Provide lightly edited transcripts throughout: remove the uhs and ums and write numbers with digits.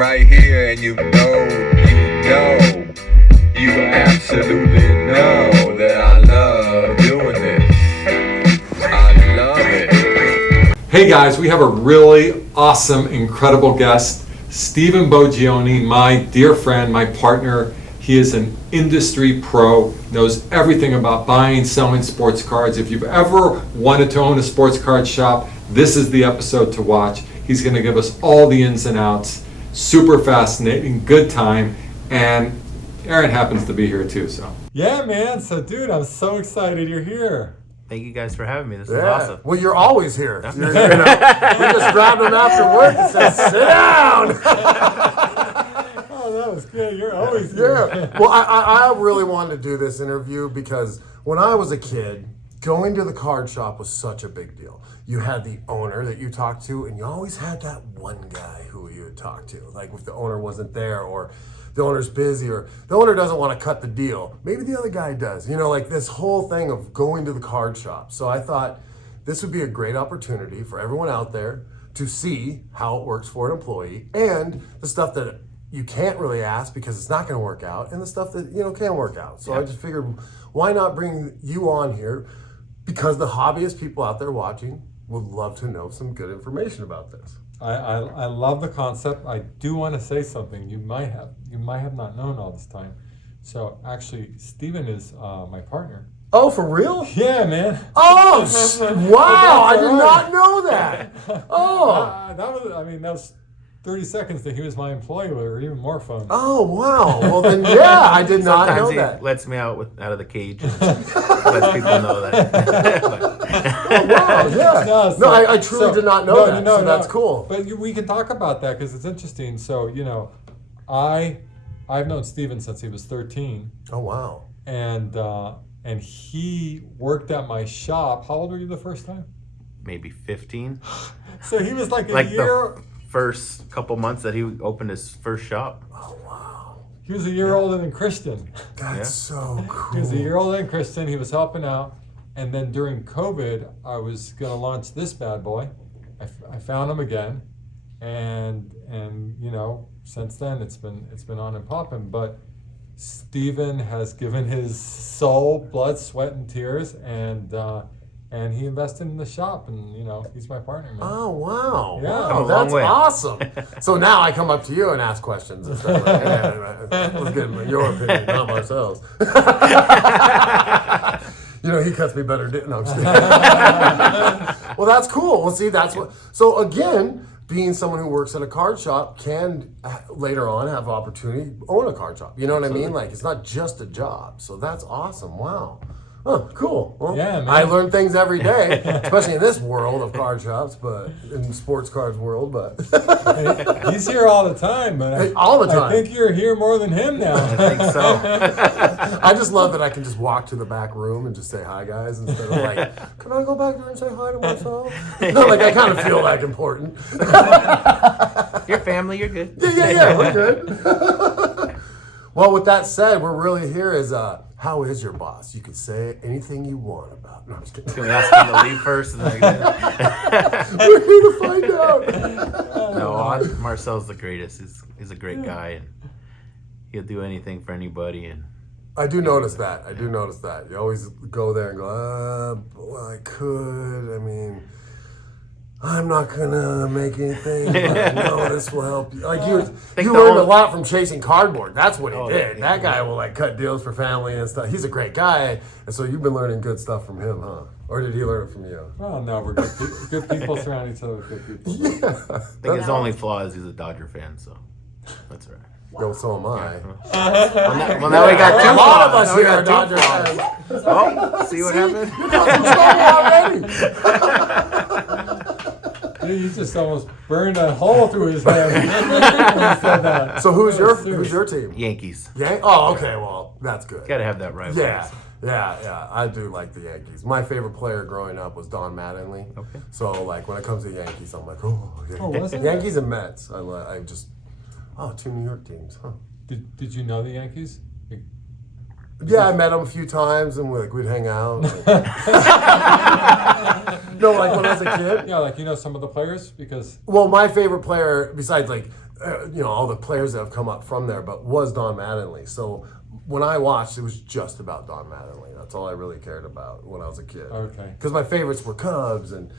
right here, and you absolutely know that I love doing this. I love it. Hey guys, we have a really awesome, incredible guest, Stephen Boggioni, my dear friend, my partner. He is an industry pro, knows everything about buying, selling sports cards. If you've ever wanted to own a sports card shop, this is the episode to watch. He's going to give us all the ins and outs. Super fascinating, good time, and Aaron happens to be here too, so. Yeah, man. So, dude, I'm so excited you're here. Thank you guys for having me. This is awesome. Well, you're always here. We just grabbed him after work and said, sit down. Oh, that was good. You're always here. Yeah. Well, I really wanted to do this interview because when I was a kid, going to the card shop was such a big deal. You had the owner that you talked to, and you always had that one guy who you would talk to. Like if the owner wasn't there, or the owner's busy, or the owner doesn't want to cut the deal. Maybe the other guy does. You know, like this whole thing of going to the card shop. So I thought this would be a great opportunity for everyone out there to see how it works for an employee, and the stuff that you can't really ask because it's not going to work out, and the stuff that, you know, can work out. So I just figured, why not bring you on here? Because the hobbyist people out there watching would love to know some good information about this. I love the concept. I do want to say something you might have not known all this time. So actually, Stephen is my partner. Oh, for real? Yeah, man. Oh, wow! I did not know that. Oh, that was 30 seconds that he was my employee, or even more fun. Oh, wow. Well, then, yeah, I did not know Sometimes that. he lets me out of the cage and lets people know that. Oh, wow, yeah. No, I truly did not know that, so that's cool. But we can talk about that because it's interesting. So, you know, I've known Stephen since he was 13. Oh, wow. And he worked at my shop. How old were you the first time? Maybe 15. So he was like a year... First couple months that he opened his first shop. Oh, wow. He was a year older than Kristen. That's so cool. He was a year older than Kristen. He was helping out. And then during COVID, I was going to launch this bad boy. I found him again. And you know, since then it's been on and popping. But Stephen has given his soul, blood, sweat, and tears, and he invested in the shop, and you know, he's my partner, man. Oh, wow. Yeah. Wow, that's awesome. So now I come up to you and ask questions and stuff like that. Let's get your opinion, not Marcel's. You know, he cuts me better. No, I'm just kidding. Well, that's cool. Well, see, that's what. So again, being someone who works at a card shop can later on have opportunity to own a card shop. You know what I mean? Like, it's not just a job. So that's awesome. Wow. Oh, cool. Well, yeah, man. I learn things every day, especially in this world of card shops, but in sports cards world, but he's here all the time, but all the time. I think you're here more than him now. I think so. I just love that I can just walk to the back room and just say hi, guys, instead of like, can I go back there and say hi to myself? No, like I kind of feel like important. Your family, you're good. Yeah, we're good. Well, with that said, we're really here is how is your boss? You can say anything you want about. No, I'm just kidding. Can we ask him to leave first? And then we're here to find out. No, Marcel's the greatest. He's a great guy, and he'll do anything for anybody. And I do notice that. You always go there and go, well, I could. I mean, I'm not gonna make anything, but I know this will help you. Like you learned a lot from chasing cardboard. That's what he did. Yeah, that guy will like cut deals for family and stuff. He's a great guy, and so you've been learning good stuff from him, huh? Or did he learn it from you? Well, no, we're good people surround each other with good people. Yeah. I think his only flaw is he's a Dodger fan, so that's all right. Yo, so am I. Well, now we got two. A lot of us here are Dodger fans. Oh, see what happened? You're already. You just almost burned a hole through his head when you said that. So who's your team? Yankees. Oh, okay. Well, that's good. Got to have that right. Yeah. I do like the Yankees. My favorite player growing up was Don Mattingly. Okay. So like when it comes to Yankees, I'm like, oh, yeah. Was it? Yankees and Mets. Two New York teams, huh? Did you know the Yankees? Yeah, I met them a few times, and we'd hang out. No, like when I was a kid. Yeah, like you know some of the players because. Well, my favorite player, besides like all the players that have come up from there, but was Don Mattingly. So when I watched, it was just about Don Mattingly. That's all I really cared about when I was a kid. Okay. Because my favorites were Cubs and,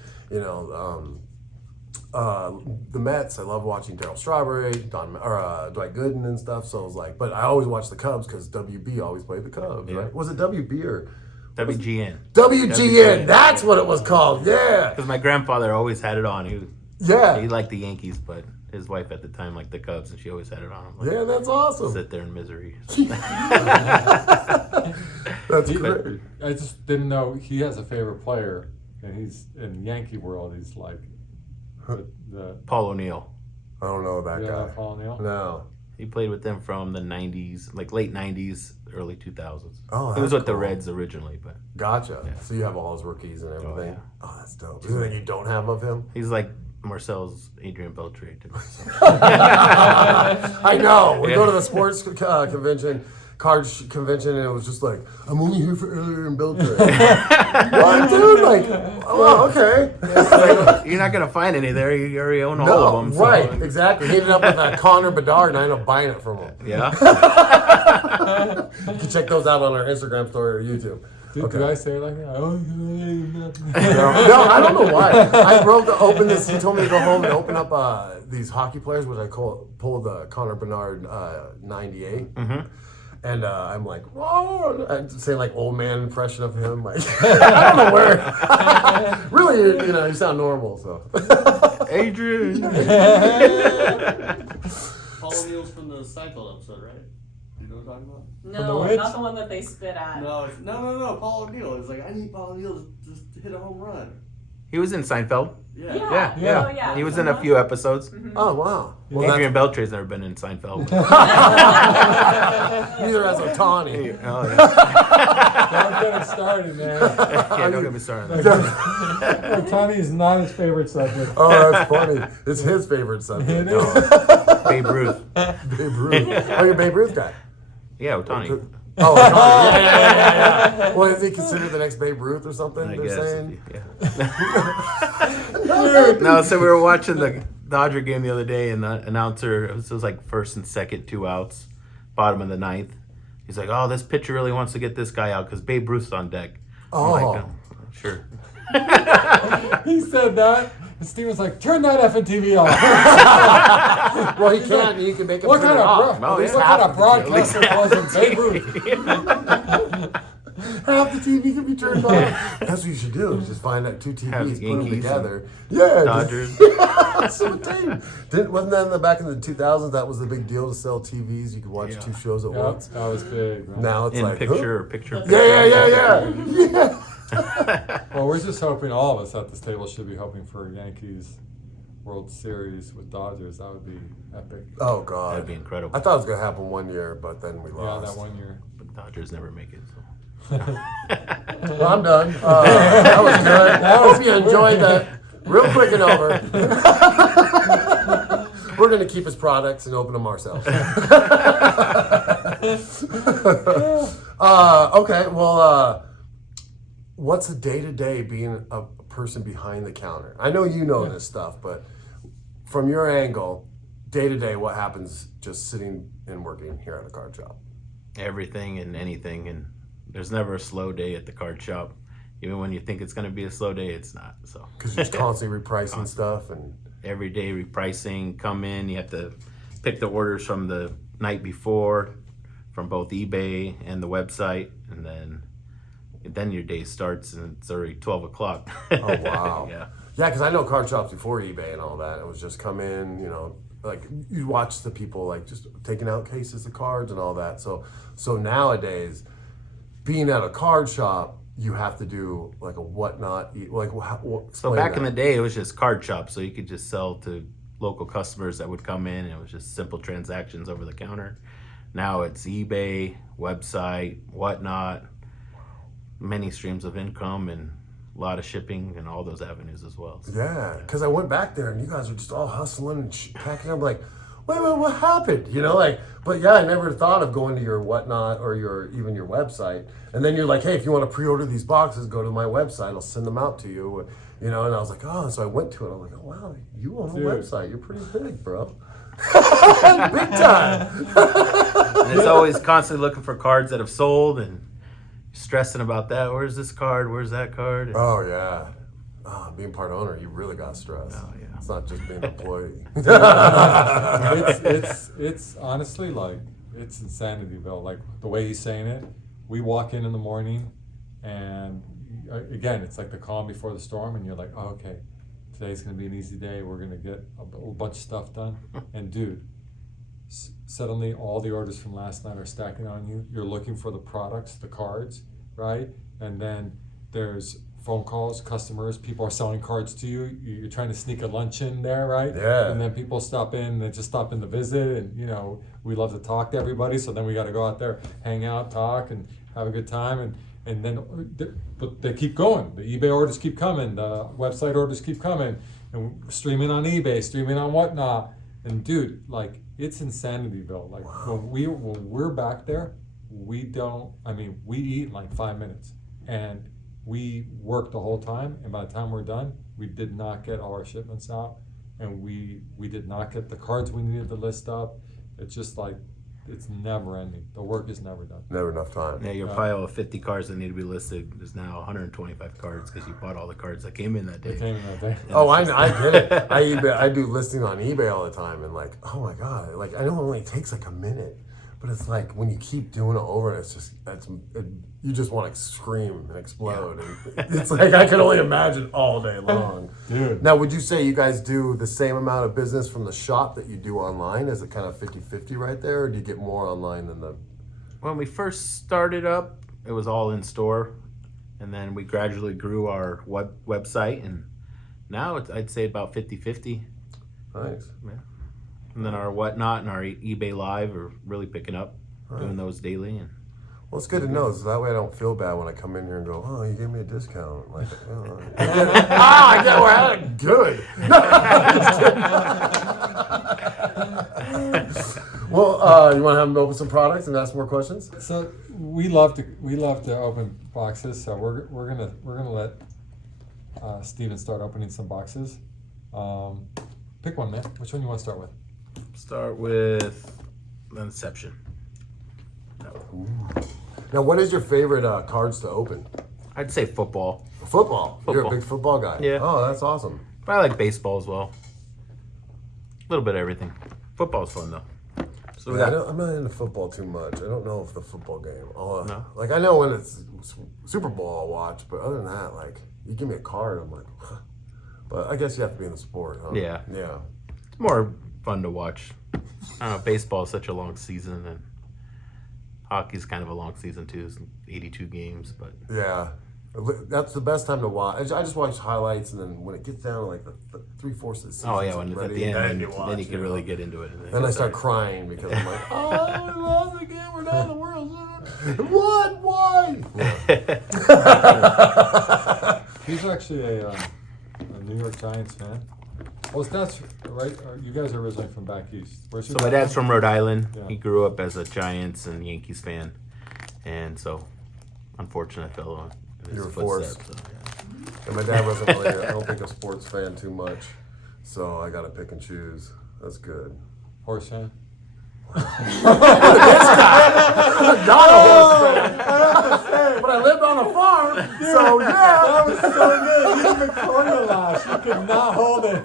the Mets. I love watching Darryl Strawberry, Dwight Gooden and stuff. So I was like, but I always watched the Cubs because WB always played the Cubs, right? Was it WB or WGN. WGN? That's what it was called. Yeah. Because my grandfather always had it on. He Yeah. liked the Yankees, but his wife at the time liked the Cubs, and she always had it on. I'm like, Yeah, that's awesome. sit there in misery. That's great. I just didn't know he has a favorite player, and he's in Yankee world. He's like the Paul O'Neill. I don't know that guy. Paul Neal. No. He played with them from the 90s, like late 90s, early 2000s. Oh, he was that's with the cool. Reds originally, but Gotcha. Yeah. So you have all his rookies and everything. yeah. Oh, that's dope. Anything you don't have of him? he's like Marcel's Adrian Beltre to me. So. I know. We Yeah. go to the sports convention, convention, and it was just like, I'm only here for Adrian Beltre. What, dude? Like, oh, okay. Like, you're not gonna find any there. You already own all of them. So. Right, exactly. He ended up with that Connor Bedard, and I ended up buying it from him. Yeah. You can check those out on our Instagram story or YouTube. Did I say it like that? Oh, No, I don't know why. I opened this. He told me to go home and open up these hockey players, which I pulled the Connor Bedard 98. Mm-hmm. And I'm like, whoa, I'm saying like old man impression of him. Like, I don't know where. Really, you sound normal. So, Adrian. Paul O'Neill's from the Seinfeld episode, right? You know what I'm talking about? the No, Witch? not the one that they spit at. No, no. Paul O'Neill. It's like, I need Paul O'Neill to just hit a home run. He was in Seinfeld. Yeah. Yeah. Yeah. Oh, yeah. He was in a few episodes. oh wow. Well, Adrian Beltre's never been in Seinfeld. neither has Otani. Oh yeah. Don't get it started, man. Yeah, don't get me started. Tony is not his favorite subject. Oh, that's funny. It's his favorite subject. It is. Babe Ruth. Babe Ruth. Oh, you're a Babe Ruth guy. Yeah, Otani. Oh, Otani. Yeah. Well, is he considered the next Babe Ruth or something? I they're guess. saying. Yeah. No, so we were watching the Dodger game the other day, and the announcer, it was like first and second, 2 outs, bottom of the ninth. He's like, oh, this pitcher really wants to get this guy out because Babe Ruth's on deck. Oh. I'm like, sure. He said that, and Steve was like, turn that effing TV off. Well, he can't. You can make him What turn kind it off. of, Oh, what yeah. kind of broadcaster was in Babe Ruth? Half the TV can be turned on. That's what you should do. Is just find out 2 TVs, Have put them Yankees together. Yeah, Dodgers. Simultaneous. Wasn't that back in the 2000s? That was the big deal to sell TVs. You could watch 2 shows at Yeah, once. that was big. Right? Now it's In like picture. Yeah. Well, we're just hoping, all of us at this table should be hoping for Yankees World Series with Dodgers. That would be epic. Oh God, That'd be incredible. I thought it was gonna happen one year, but then we Yeah, lost. that 1 year. But Dodgers never make it. So. Well, I'm done. That was good. I hope you enjoyed that. Real quick and over. We're gonna keep his products and open them ourselves. Okay. Well, what's a day-to-day being a person behind the counter? I know you know this stuff, but from your angle, day-to-day, what happens just sitting and working here at a card shop? Everything and anything, and there's never a slow day at the card shop. Even when you think it's going to be a slow day, it's not. So Because you're just constantly repricing stuff and. every day repricing, come in, you have to pick the orders from the night before, from both eBay and the website, and then your day starts and it's already 12 o'clock. Oh wow. Yeah. Yeah, because I know card shops before eBay and all that. It was just come in, like you watch the people like just taking out cases of cards and all that. So nowadays, being at a card shop, you have to do like a whatnot. So back in the day, it was just card shops, so you could just sell to local customers that would come in, and it was just simple transactions over the counter. Now it's eBay, website, whatnot, many streams of income, and a lot of shipping and all those avenues as well. So, Yeah, because I went back there and you guys were just all hustling and packing. I'm like, wait, what happened? But yeah, I never thought of going to your whatnot or even your website. And then you're like, hey, if you want to pre-order these boxes, go to my website. I'll send them out to you. And I was like, oh, so I went to it. I'm like, oh wow, you own a Dude. website. You're pretty big, bro. Big time. And it's always constantly looking for cards that have sold and stressing about that. Where's this card? Where's that card? And, Oh yeah. Being part owner, you really got stressed. Oh, yeah. It's not just being an employee. It's honestly like, it's insanityville. Like the way he's saying it, we walk in the morning and again, it's like the calm before the storm and you're like, oh, okay, today's gonna be an easy day. We're gonna get a bunch of stuff done. And dude, suddenly all the orders from last night are stacking on you. You're looking for the products, the cards, right? And then there's phone calls, customers, people are selling cards to you. You're trying to sneak a lunch in there, right? Yeah. And then people stop in, they just stop in to visit, and you know, we love to talk to everybody, so then we got to go out there, hang out, talk, and have a good time, and then, but they keep going. The eBay orders keep coming, the website orders keep coming, and streaming on eBay, streaming on whatnot, and dude, like, it's insanityville. Like, when we're back there, we eat in like 5 minutes, and we work the whole time, and by the time we're done, we did not get all our shipments out, and we did not get the cards we needed to list up. It's just like, it's never ending. The work is never done. Never enough time. Yeah, your pile of 50 cards that need to be listed is now 125 cards because you bought all the cards that came in that day. It came in that day. Oh, I get it. I do listing on eBay all the time, and like, oh my god, like I know it only takes like a minute, but it's like when you keep doing it over, it's just you just want to scream and explode. Yeah. And it's like I can only imagine all day long. Dude. Now, would you say you guys do the same amount of business from the shop that you do online? Is it kind of 50-50 right there, or do you get more online than the? When we first started up, it was all in store, and then we gradually grew our website, and now I'd say about 50-50. Nice. Yeah. And then our whatnot and our eBay Live are really picking up, doing those daily. And well, it's good to know, so that way I don't feel bad when I come in here and go, oh, you gave me a discount. Like, oh, I get where I good. Well, you want to have them open some products and ask more questions? So we love to open boxes. So we're gonna let Steven start opening some boxes. Pick one, man. Which one you want to start with? start with Inception. Now, what is your favorite cards to open? I'd say football. Football. You're a Football. big football guy. Yeah. Oh, that's awesome. But I like baseball as well. A little bit of everything. Football's fun though. So we Yeah, got I'm not into football too much. I don't know if the football game. No? Like I know when it's Super Bowl, I'll watch, but other than that, like you give me a card, I'm like, huh. But I guess you have to be in the sport. Huh? Yeah. Yeah. it's more fun to watch. I don't know, baseball is such a long season, and hockey's kind of a long season too. It's 82 games, but Yeah. That's the best time to watch. I just watch highlights, and then when it gets down to like the 3/4 of the season, oh yeah, when it's at the end, then you watch, can really get into it. Then I start crying because I'm like, oh, we lost again. We're not in the World Series. What? Why? Yeah. He's actually a New York Giants fan. Well, that's right. You guys are originally from back east. Where's So your my dad dad's from Rhode Island. Yeah. He grew up as a Giants and Yankees fan, and so unfortunately I fell on his You were footsteps. forced. So, yeah. And my dad wasn't really, I don't think, a sports fan too much. So I got to pick and choose. That's good. Horse fan? Not a horse fan. But I lived on a farm. So yeah. That was so good. You didn't record the laugh. You could not hold it.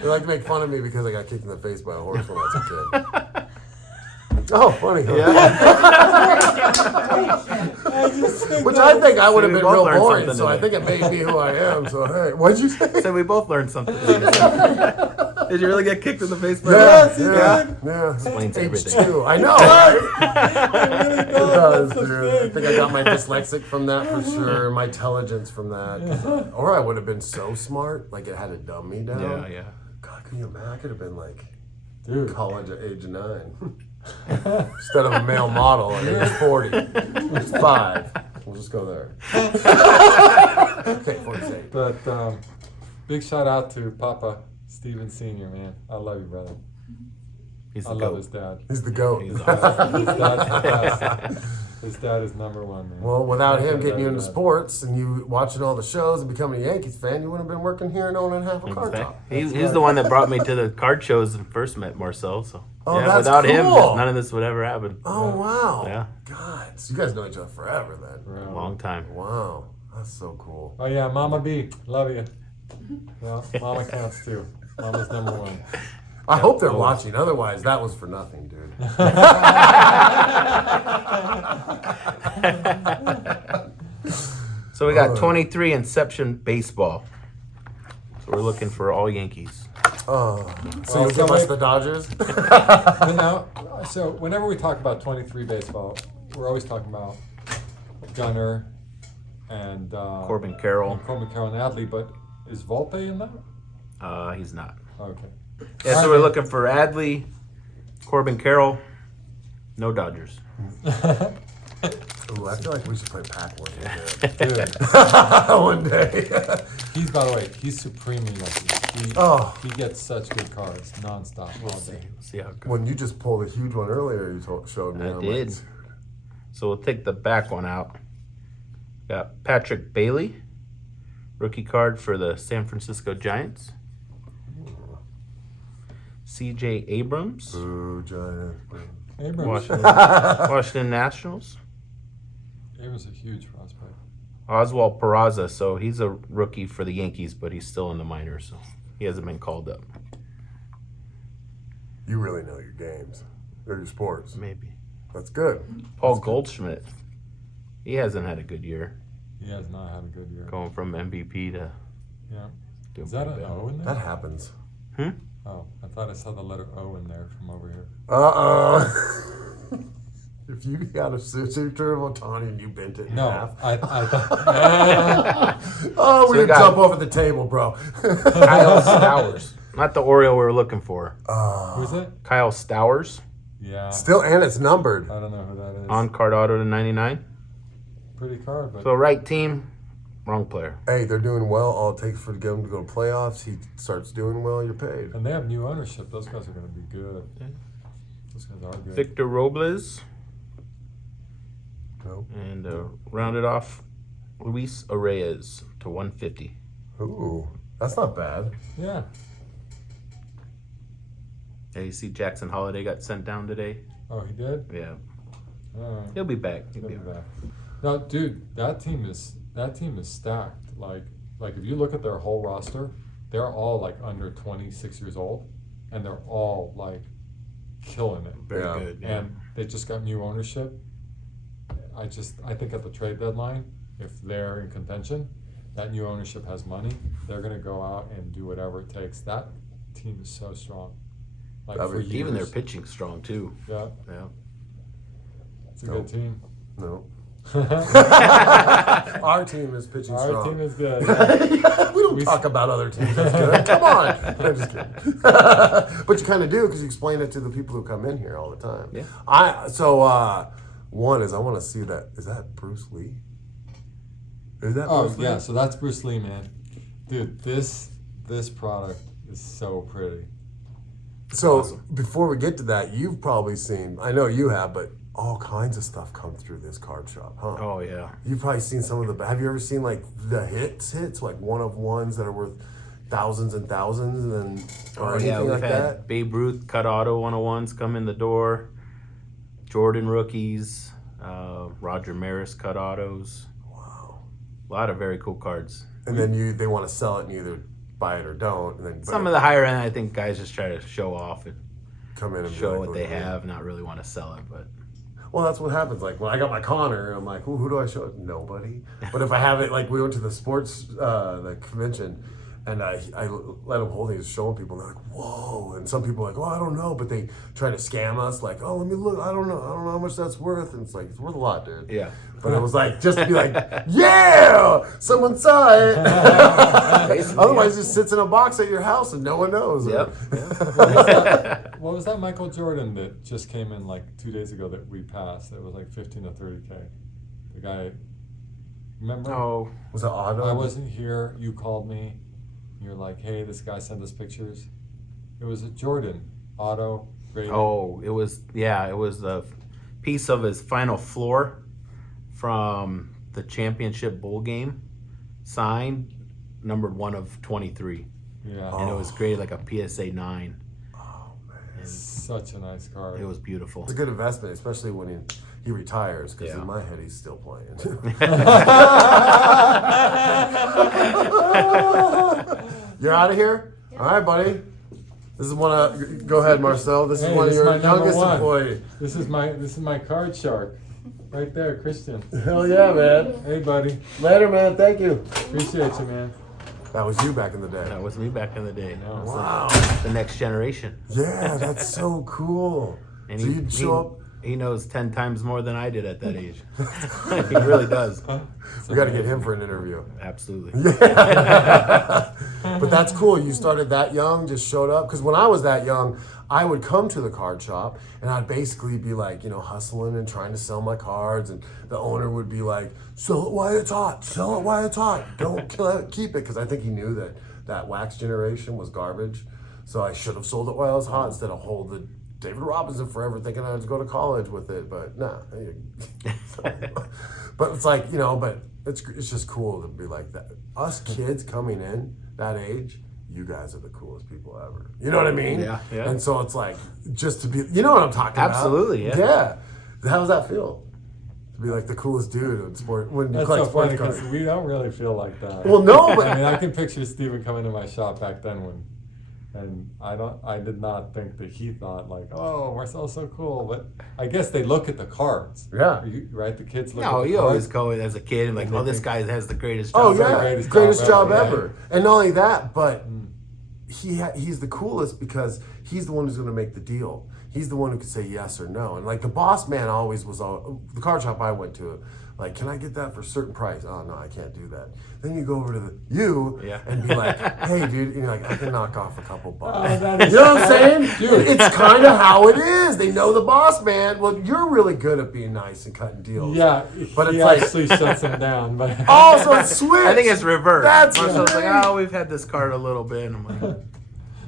They like to make fun of me because I got kicked in the face by a horse when I was a kid. Oh, funny. Which I think I would have See, we been both real learned boring, something so I today. think it made me who I am. So hey, what'd you say? So we both learned something. Did you really get kicked in the face by Yes, that? yeah. Explains everything. H2. I know, right? It It does, That's the dude. I thing. think I got my dyslexic from that for sure. My intelligence from that. Or I would have been so smart, like it had to dumb me down. Yeah, yeah. God, can you imagine? I could have been like Dude. college at age of 9. Instead of a male model at age 40. Age 5. We'll just go there. Okay, 48. But big shout out to Papa Steven Sr., man. I love you, brother. He's the I love goat. his dad. He's the GOAT. He's awesome. His dad's the best. His dad is number one, man. Well, without him getting you into Yeah. sports and you watching all the shows and becoming a Yankees fan, you wouldn't have been working here and owning half a card shop. He's the one that brought me to the card shows and first met Marcel. So Oh, yeah, that's without him, cool. none of this would ever happen. Oh, wow. Yeah. God. So you guys know each other forever then. Really. Long time. Wow. That's so cool. Oh yeah, Mama B, love you. Well, Mama counts too. Mama's number one. I hope they're watching. Otherwise, that was for nothing, dude. So we got 23 Inception Baseball. So we're looking for all Yankees. So Well, you'll so give us wait. the Dodgers? But now, so whenever we talk about 23 baseball, we're always talking about Gunner and Corbin Carroll. Corbin Carroll and Adley, but is Volpe in that? He's not. Okay. Yeah, so we're looking for Adley, Corbin Carroll, no Dodgers. Ooh, I feel like we should play pack one Dude, one day. he's, by the way, he's supremely lucky. He gets such good cards nonstop all day. See how it goes. When you just pulled a huge one earlier, you showed me. I I'm did. like, So we'll take the back one out. Got Patrick Bailey, rookie card for the San Francisco Giants. C.J. Abrams, Ooh, Giant. Abrams, Washington Nationals. Abrams is a huge prospect. Oswald Peraza, so he's a rookie for the Yankees, but he's still in the minors, so he hasn't been called up. You really know your games. Or your sports. Maybe. That's good. Paul Goldschmidt, he hasn't had a good year, He has not had a good year. going from MVP to Yeah. doing Is that pretty an bad. O in That there? happens. Oh, I thought I saw the letter O in there from over here. If you got a signature of Otani and you bent it in No, half. I thought. Oh, So we we would got- jump over the table, bro. Kyle Stowers, not the Oriole we were looking for. Who's it? Kyle Stowers, Yeah. Still, and it's numbered. I don't know who that is. on card auto to 99. Pretty card, but So right team, wrong player. Hey, they're doing well. All it takes for them to go to playoffs, he starts doing well, you're paid. and they have new ownership. Those guys are going to be good. Those guys are good. Victor Robles, No. and rounded off Luis Arraez to 150. Ooh, that's not bad. Yeah. Yeah, you see Jackson Holiday got sent down today? Oh, he did. Yeah. All right. He'll be back. He'll He'll be be back. back. No, dude, that team is stacked. Like if you look at their whole roster, they're all like under 26 years old, and they're all like killing it. Very Yeah. good. Yeah. And they just got new ownership. I think at the trade deadline, if they're in contention, that new ownership has money. They're gonna go out and do whatever it takes. That team is so strong. Like That for was- years. Even their pitching strong too. Yeah, Yeah. it's a good team. No. Our team is pitching Our strong. team is good. We don't talk about other teams that's good. Come on. I'm just kidding. But you kind of do because you explain it to the people who come in here all the time. Yeah. One is I want to see that. Is that Bruce Lee? Is that Oh Bruce Lee? yeah, so that's Bruce Lee, man. Dude, this product is so pretty. So before we get to that, you've probably seen, I know you have, but all kinds of stuff come through this card shop, huh? Oh yeah. You've probably seen some of the, have you ever seen like the hits, like one of ones that are worth thousands and thousands or anything we've like had that? Babe Ruth cut auto 101s come in the door. Jordan rookies, Roger Maris cut autos. Wow. A lot of very cool cards. And then they want to sell it and either buy it or don't, and then Some of the higher end, I think guys just try to show off and come in and be show like, what "Look they at me." have, not really want to sell it. But Well, that's what happens. Like when I got my Connor, I'm like, who do I show it? Nobody. But if I have it, like we went to the sports the convention, and I let him hold it, he's showing people, and they're like, whoa. And some people are like, oh, I don't know, but they try to scam us, like, oh, let me look. I don't know how much that's worth. And it's like, it's worth a lot, dude. yeah. But it was like just to be like, yeah, someone saw it. Otherwise, it just sits in a box at your house and no one knows. Yep. What was that Michael Jordan that just came in like 2 days ago that we passed? It was like 15 to 30K. The guy, remember? Oh, Was it Otto? I wasn't here. You called me. You're like, hey, this guy sent us pictures. It was a Jordan auto. Great. Oh, it was a piece of his final floor from the championship bowl game, signed, numbered 1 of 23, Yeah. and it was graded like a PSA 9. Such a nice card. It was beautiful. It's a good investment, especially when he retires, because Yeah. in my head he's still playing. You're out of here? All right, buddy. This is one of, go ahead, Marcel. This is Hey, one of this is your my number youngest one. employees. This is my card shark. Right there, Christian. Hell yeah, man. Hey, buddy. Later, man. Thank you. Appreciate you, man. That was you back in the day. That was me back in the day. know. That was Wow. the next generation. Yeah, that's so cool. And So you'd show up. he knows 10 times more than I did at that age. He really does. We got to get him for an interview. Absolutely. But that's cool. You started that young, just showed up. Because when I was that young, I would come to the card shop and I'd basically be like, hustling and trying to sell my cards. And the owner would be like, sell it while it's hot. Sell it while it's hot. Don't keep it. Because I think he knew that wax generation was garbage. So I should have sold it while it was hot instead of hold the David Robinson forever thinking I was go to college with it. But nah. But it's like, but it's just cool to be like that. Us kids coming in that age, you guys are the coolest people ever. You know what I mean? Yeah, yeah. And so it's like, just to be, you know what I'm talking about? Absolutely, yeah. Yeah. How does that feel? To be like the coolest dude in sport, when you That's collect so funny sports because cards. we don't really feel like that. Well, no, but I mean, I can picture Steven coming to my shop back then and I did not think that he thought like, oh, Marcel's so cool. But I guess they look at the cards. Yeah. Right? The kids look at No, the you cards. always go as a kid and like, And oh, they this think- guy has the greatest oh job yeah, ever. greatest job right? ever. And not only that, but he's the coolest because he's the one who's going to make the deal. He's the one who can say yes or no. And like the boss man always was the card shop I went to. Like, can I get that for a certain price? Oh no, I can't do that. Then you go over to Yeah. and be like, hey dude, and you're like, I can knock off a couple bucks. Oh, that is You know what I'm saying? Dude. It's kind of how it is. They know the boss man. Well, you're really good at being nice and cutting deals. Yeah, But he it's like- actually shuts him down. But Oh, so it's switched. I think it's reversed. That's Marcel's like, great. oh, we've had this card a little bit. And I'm like,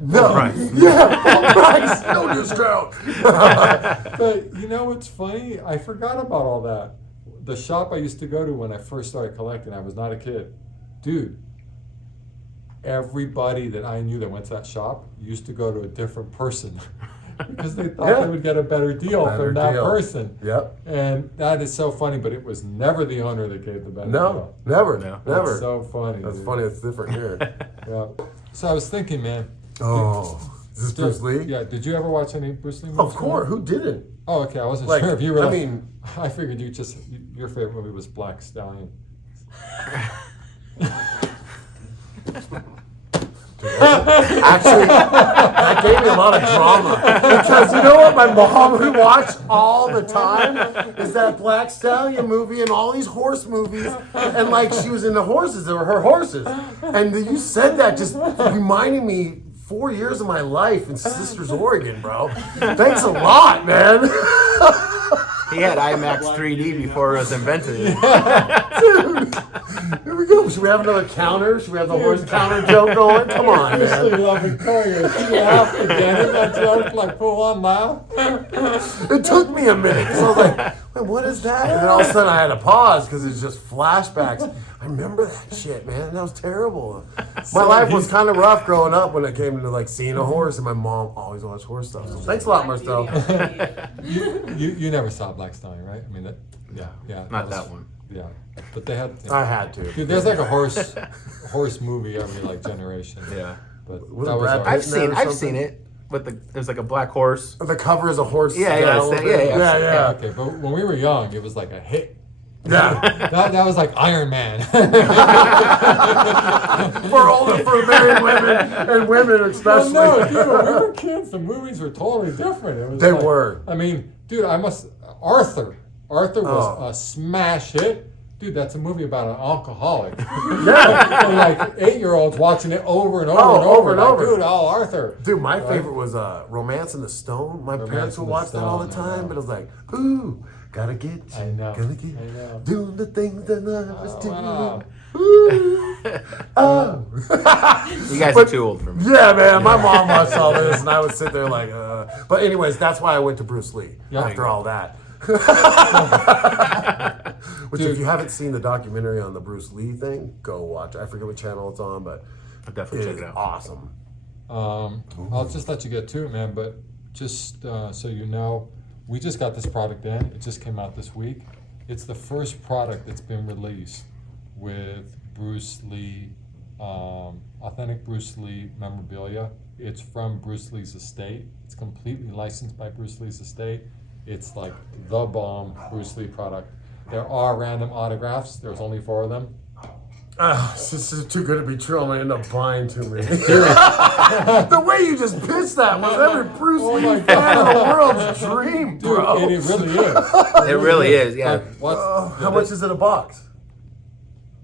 No. price. Yeah, full price. No discount. But you know what's funny? I forgot about all that. The shop I used to go to when I first started collecting, I was not a kid. Dude, everybody that I knew that went to that shop used to go to a different person because they thought Yeah. they would get a better deal Better from that deal. person. Yep. And that is so funny, but it was never the owner that gave the better No, deal. never. No. Never. That's so funny. That's dude. funny. It's different here. Yeah. So I was thinking, man. Oh, is this Bruce Lee? Yeah. Did you ever watch any Bruce Lee movies? Of course. Who didn't? Oh, okay. I wasn't Like, sure if you were. I mean- I figured your favorite movie was Black Stallion. Actually, that gave me a lot of drama. Because you know what my mom would watch all the time is that Black Stallion movie and all these horse movies. And like she was into horses, they were her horses. And you said that just reminding me 4 years of my life in Sisters, Oregon, bro. Thanks a lot, man. he had IMAX 3D before it was invented. Here we go. Should we have another counter? Should we have the horse counter joke going? Come on, Seriously, man. love Victoria. She laughed again at that joke, like full on laugh. It took me a minute because I was like, wait, what is that? And then all of a sudden I had to pause because it's just flashbacks. I remember that shit, man. That was terrible. My life was kind of rough growing up when it came to like seeing a horse, and my mom always watched horse stuff. So thanks a lot, Marcel. You never saw Black Stallion, right? I mean, yeah. Not was- that one. Yeah, but they had. I had to. Dude, there's like a horse movie every like generation. Yeah. But Was that it was Brad our- Pitt? I've seen it. With it was like a black horse. The cover is a horse. Yeah, skeleton. yeah. yeah. Okay, but when we were young, it was like a hit. Yeah. That was like Iron Man. for married women and women Well, especially. no, dude, when we were kids, the movies were totally different. It was They like- were. I mean, dude, Arthur was Oh. a smash hit. Dude, that's a movie about an alcoholic. Yeah. And like 8-year-olds watching it over and over Oh, and over. over and like, over. Dude, Arthur. Dude, my favorite was Romance in the Stone. My parents in would the watch that all the Stone, I time, know. but it was like, ooh, gotta get you. I know, Gotta get I know. doing the things that I was Oh, doing. wow. Ooh. Oh. You guys are too old for me. Yeah, man. My mom watched all this, and I would sit there like, But anyways, that's why I went to Bruce Lee after all that. Which, if you haven't seen the documentary on the Bruce Lee thing, go watch. I forget what channel it's on, but I'll definitely check it out. Awesome. I'll just let you get to it, man. But just so you know, we just got this product in. It just came out this week. It's the first product that's been released with Bruce Lee, authentic Bruce Lee memorabilia. It's from Bruce Lee's estate. It's completely licensed by Bruce Lee's estate. It's like the bomb Bruce Lee product. There are random autographs. There's only 4 of them. This is too good to be true. I'm gonna end up buying too many. The way you just pitched that was every Bruce Lee fan in the world's dream, bro. Dude, it really is. It really is, yeah. How much is it a box?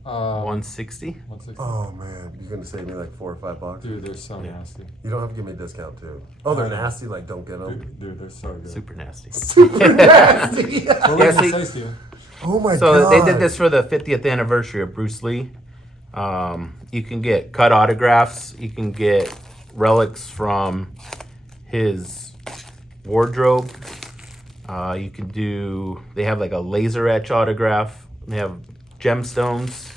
160. 160. Oh man, you're gonna save me like $4 or $5. Dude, they're so nasty. You don't have to give me a discount too. Oh, they're nasty. Like, don't get them. Dude, they're so good. Super nasty. Super nasty. What were Yeah, you see- gonna say, Steven? Oh my So god. they did this for the 50th anniversary of Bruce Lee. You can get cut autographs. You can get relics from his wardrobe. You can do. They have like a laser etch autograph. They have gemstones.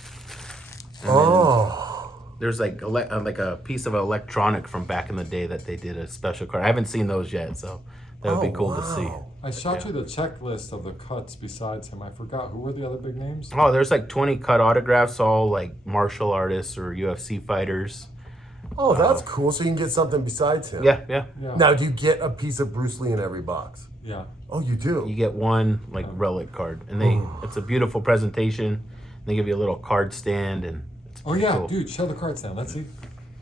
Oh. There's like a piece of electronic from back in the day that they did a special card. I haven't seen those yet, so that would be cool to see. I shot you the checklist of the cuts besides him. I forgot. Who were the other big names? Oh, there's like 20 cut autographs, all like martial artists or UFC fighters. Oh, that's cool. So you can get something besides him. Yeah. Yeah. Now, do you get a piece of Bruce Lee in every box? Yeah. Oh, you do. You get one like relic card, and it's a beautiful presentation. They give you a little card stand, and it's Oh pretty yeah, cool. dude, show the card stand. Let's see.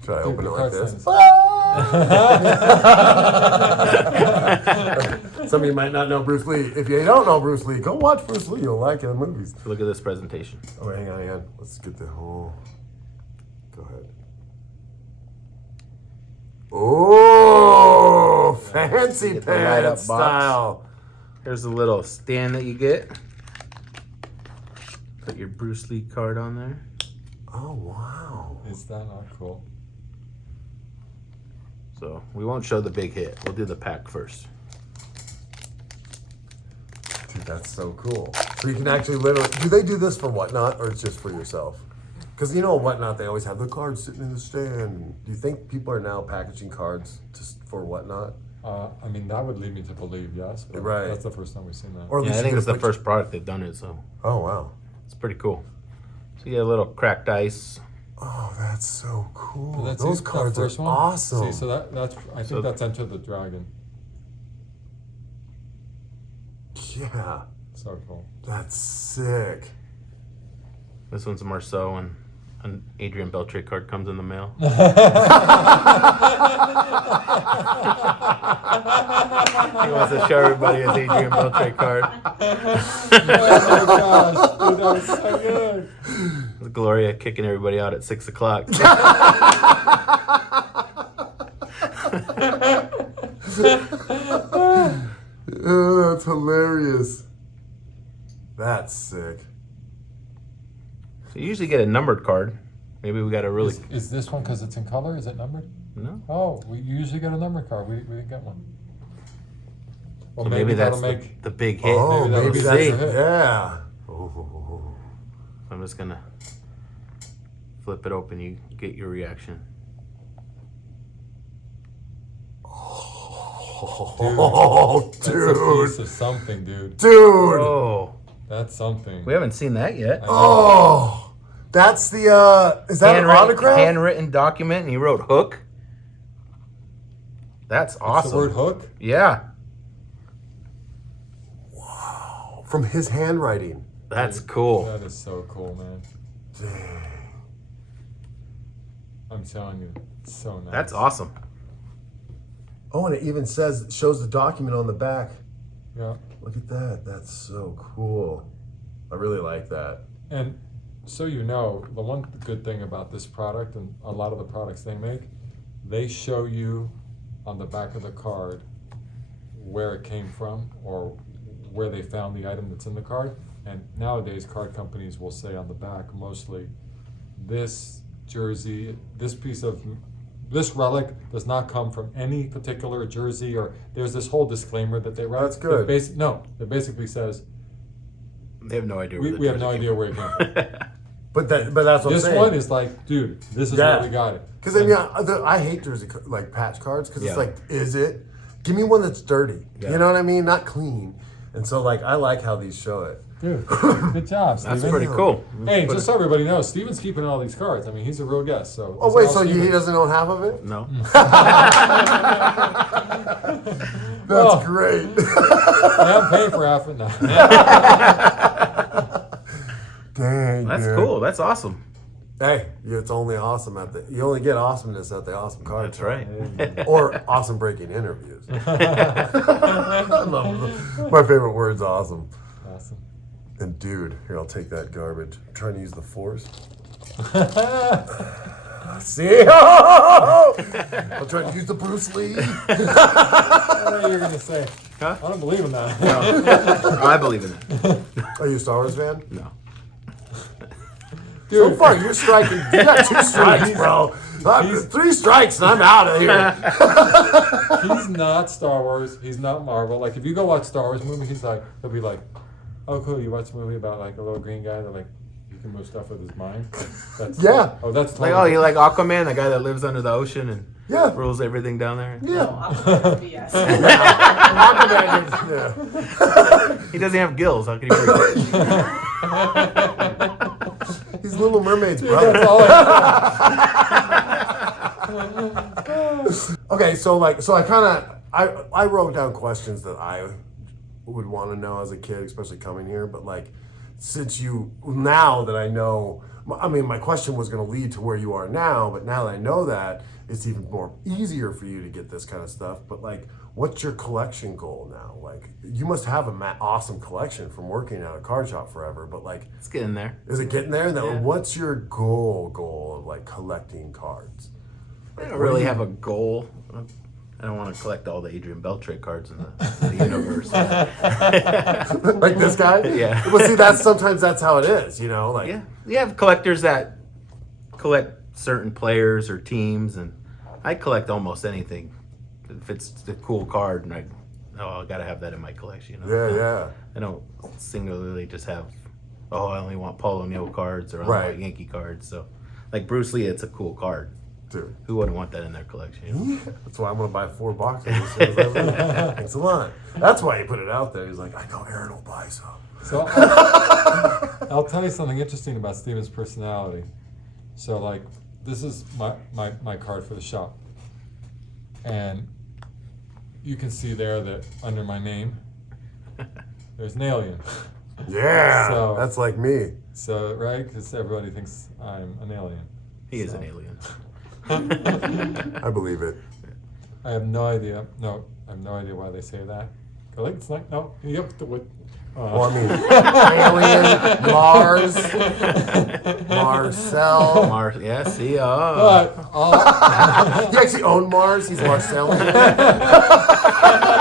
Should I open it the like card this? stand. Some of you might not know Bruce Lee. If you don't know Bruce Lee, go watch Bruce Lee. You'll like it in the movies. Look at this presentation. Oh, hang on. Let's get the whole. Go ahead. Oh, fancy Get the light up pants box. style. Here's a little stand that you get. Put your Bruce Lee card on there. Oh, wow. Is that not cool? So we won't show the big hit. We'll do the pack first. Dude, that's so cool. So you can actually literally. Do they do this for Whatnot or it's just for yourself? Because you know, Whatnot, they always have the cards sitting in the stand. Do you think people are now packaging cards just for Whatnot? I mean, that would lead me to believe yes. But Right. That's the first time we've seen that. Or at Yeah, least I think you it's get the a picture- first product they've done it, so Oh, wow. it's pretty cool. So you get a little cracked ice. Oh, that's so cool. That's Those it, that cards are first one? awesome. See, so that's I think So- that's Enter the Dragon. Yeah, So cool. that's sick. This one's Marceau, and an Adrian Beltre card comes in the mail. He wants to show everybody his Adrian Beltre card. Oh my gosh, dude, that was so good. Gloria kicking everybody out at 6 o'clock. That's hilarious. That's sick. So you usually get a numbered card. Maybe we got a really Is this one because it's in color? Is it numbered? no. Oh, we usually get a numbered card. We didn't get one. Well, So maybe that's that'll the, make. the big hit. Oh, Maybe maybe that'll that's see. it. Yeah. Oh. I'm just gonna flip it open. You get your reaction. Oh, That's a dude. piece of something, dude. Dude. Oh, That's something. we haven't seen that yet. Oh. That's the, is that an autograph? Handwritten document, and he wrote Hook. That's It's awesome. the word hook. Yeah, From his handwriting. that's cool. That is so cool, man. Dang. I'm telling you, it's so nice. That's awesome. Oh, and it even shows the document on the back. Yeah. Look at that. That's so cool. I really like that. And so you know, the one good thing about this product and a lot of the products they make, they show you on the back of the card where it came from or where they found the item that's in the card. And nowadays, card companies will say on the back mostly this jersey, this relic does not come from any particular jersey, or there's this whole disclaimer that they write. That's good. It basically says They have no idea where we have no idea where it came from. But that's what I'm This saying. one is like, dude, this is where we got it. Because I mean, I hate jersey like patch cards because Yeah. it's like, is it? Give me one that's dirty. Yeah. You know what I mean? Not clean. And so like, I like how these show it. Dude, good job, Steven. That's pretty cool. Hey, just so everybody knows, Steven's keeping all these cards. I mean, he's a real guest. So. Oh it's wait, all so he Steven. doesn't own half of it? No. That's great. I'm paying for half of it now. Dang. That's dude. cool. That's awesome. Hey, it's only awesome you only get awesomeness at the awesome card. That's right. Or awesome breaking interviews. I love my favorite word's awesome. Awesome. And dude, here, I'll take that garbage. I'm trying to use the force. See? I'm trying to use the Bruce Lee. I know you're gonna say. Huh? I don't believe in that. I believe in it. Are you a Star Wars fan? No. So far, you're striking. You got 2 strikes, bro. 3 strikes, and I'm out of here. He's not Star Wars. He's not Marvel. Like, if you go watch Star Wars movie, he'll be like, "Oh, cool. You watch a movie about like a little green guy that like he can move stuff with his mind." That's Yeah. Oh, that's Like, totally- oh, you like Aquaman, the guy that lives under the ocean and Yeah. rules everything down there? Yeah. BS. Yeah. He doesn't have gills. How can he breathe? He's Little Mermaids, bro. That's all I Okay, so I wrote down questions that I would want to know as a kid, especially coming here. But like, now that I know, I mean, my question was going to lead to where you are now, but now that I know that, it's even more easier for you to get this kind of stuff. But like, what's your collection goal now? Like, you must have an awesome collection from working at a card shop forever. But like, It's getting there. is it getting there? Now, Yeah. what's your goal of like collecting cards? I don't really have a goal. I don't want to collect all the Adrian Beltre cards in the universe. Like this guy? Yeah. Well, see, sometimes that's how it is, you know? Like, Yeah, you have collectors that collect certain players or teams, and I collect almost anything. If it's a cool card, and I gotta have that in my collection. You know? yeah. I don't singularly just have, I only want Paul O'Neill cards or I Right. want Yankee cards. So, like Bruce Lee, it's a cool card. Dude. Who wouldn't want that in their collection? You know? That's why I'm going to buy 4 boxes as soon as I leave. Thanks a lot. That's why he put it out there. He's like, I know Aaron will buy some. So I'll tell you something interesting about Steven's personality. So like, this is my card for the shop, and you can see there that under my name there's an alien. Yeah. So- that's like me. So right, because everybody thinks I'm an alien. He is an alien. I believe it. I have no idea. No, I have no idea why they say that. Go like, it's not. No, yep. Well, I mean, Alien, Mars, Marcel. Yes, he. But He actually owned Mars. He's Marcellian.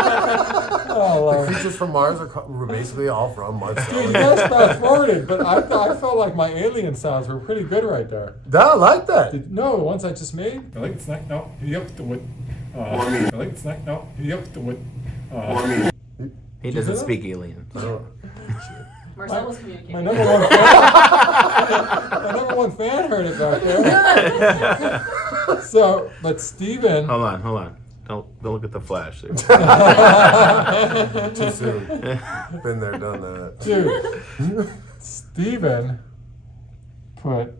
The creatures from Mars were basically all from Dude, you Marcellian. guys fast forwarded, but I felt like my alien sounds were pretty good right there. I like that. No, the ones I just made. I like it's not. No, yep. The wood. I like it's not. No, yep. The wood. He doesn't speak alien. Marcel was communicating. My number one fan heard it back there. So, but Steven. Hold on. Don't look at the flash. There. Too soon. Been there, done that. Dude, Steven put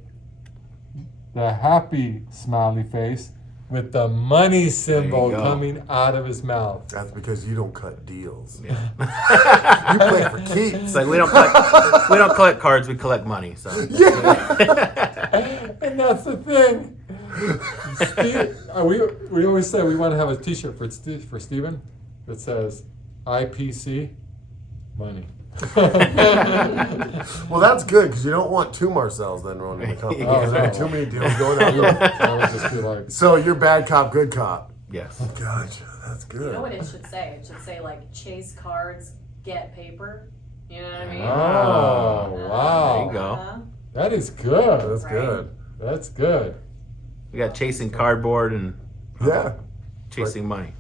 the happy smiley face with the money symbol go. coming out of his mouth. That's because you don't cut deals. Yeah. You play for keeps. It's like we don't collect cards. We collect money. So And that's the thing. We always say we want to have a T-shirt for Steven that says IPC money. Well, that's good because you don't want 2 Marcels then running the company. Yeah. There are too many deals going on. That would just be like. So you're bad cop, good cop. yes. Gotcha. That's You good. know what it should say? It should say like chase cards, get paper. You know what I mean? Oh, wow. There you go. Uh-huh. That is good. That's Right. good. That's good. We got chasing cardboard and Yeah. chasing money,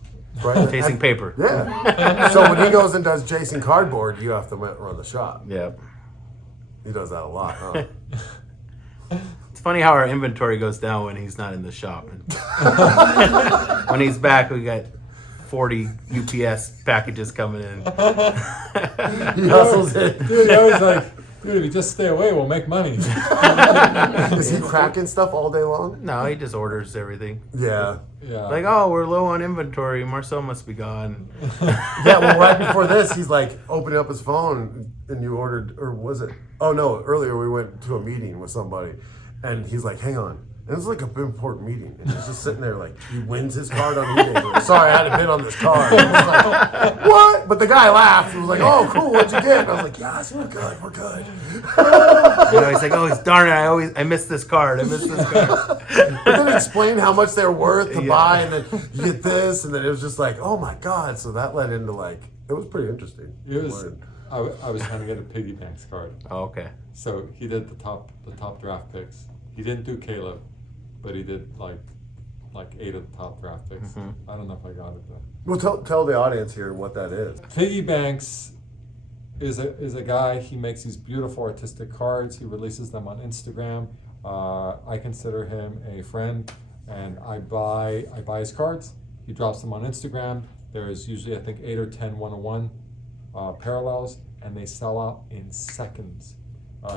Right. chasing paper. Yeah. So when he goes and does chasing cardboard, you have to run the shop. Yeah. He does that a lot, huh? It's funny how our inventory goes down when he's not in the shop. And when he's back, we got 40 UPS packages coming in. He hustles it. Dude, I was like, dude, if you just stay away, we'll make money. Is he cracking stuff all day long? No, he just orders everything. Yeah. Yeah. Like, oh, we're low on inventory. Marcel must be gone. Yeah, well, right before this, he's like opening up his phone and you ordered, or was it? Oh, no, earlier we went to a meeting with somebody and he's like, hang on. And it was like a big important meeting. And he's just sitting there like, he wins his card on eBay. He's like, sorry, I hadn't bid on this card. And I was like, what? But the guy laughed. He was like, oh, cool, what'd you get? And I was like, yes, we're good, we're good. He's like, oh, darn it, I missed this card. But then explain how much they're worth to Yeah. buy, and then you get this, and then it was just like, oh my God. So that led into like, it was pretty interesting. It was. I was trying to get a piggy banks card. Oh, okay. So he did the top draft picks. He didn't do Caleb, but he did like 8 of the top draft picks. I don't know if I got it though. Well, tell the audience here what that is. Piggy banks is a guy. He makes these beautiful artistic cards. He releases them on Instagram. I consider him a friend, and I buy his cards. He drops them on Instagram. There's usually I think 8 or 10 101 parallels, and they sell out in seconds.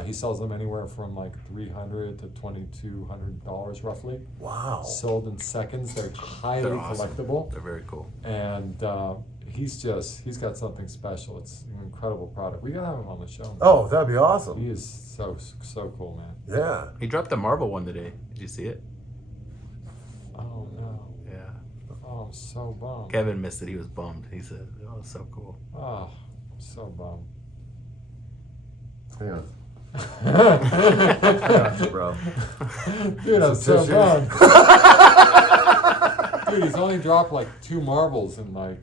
He sells them anywhere from like $300 to $2,200 roughly. Wow. Sold in seconds. They're highly They're awesome. collectible. They're very cool. And he's got something special. It's an incredible product. We gotta have him on the show, man. Oh, that'd be awesome. He is so cool, man. Yeah. He dropped the Marvel one today. Did you see it? Oh no. Yeah. Oh, I'm so bummed. Kevin missed it. He was bummed. He said, oh, it's so cool. Oh, I'm so bummed. Hang on. Gotcha, bro. Dude, I'm so tissue. bummed. Dude, he's only dropped like 2 marbles in like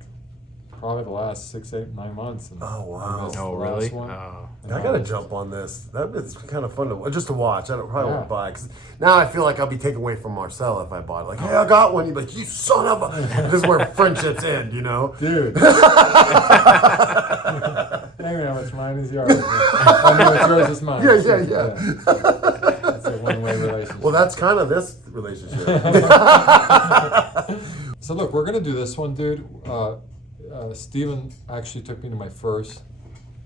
probably the last 6, 8, 9 months. And Oh, wow. I missed the Oh, last really? one. Oh. And I gotta jump on this. It's kind of fun to just to watch. I probably Yeah. won't buy because now I feel like I'll be taken away from Marcel if I bought it. Like, hey, I got one. You'd be like, you son of a. This is where friendships end, you know. Dude. Hey man, what's mine is yours. I know it's yours is mine. Yeah. It's a one-way relationship. Well, that's kind of this relationship. So look, we're gonna do this one, dude. Steven actually took me to my first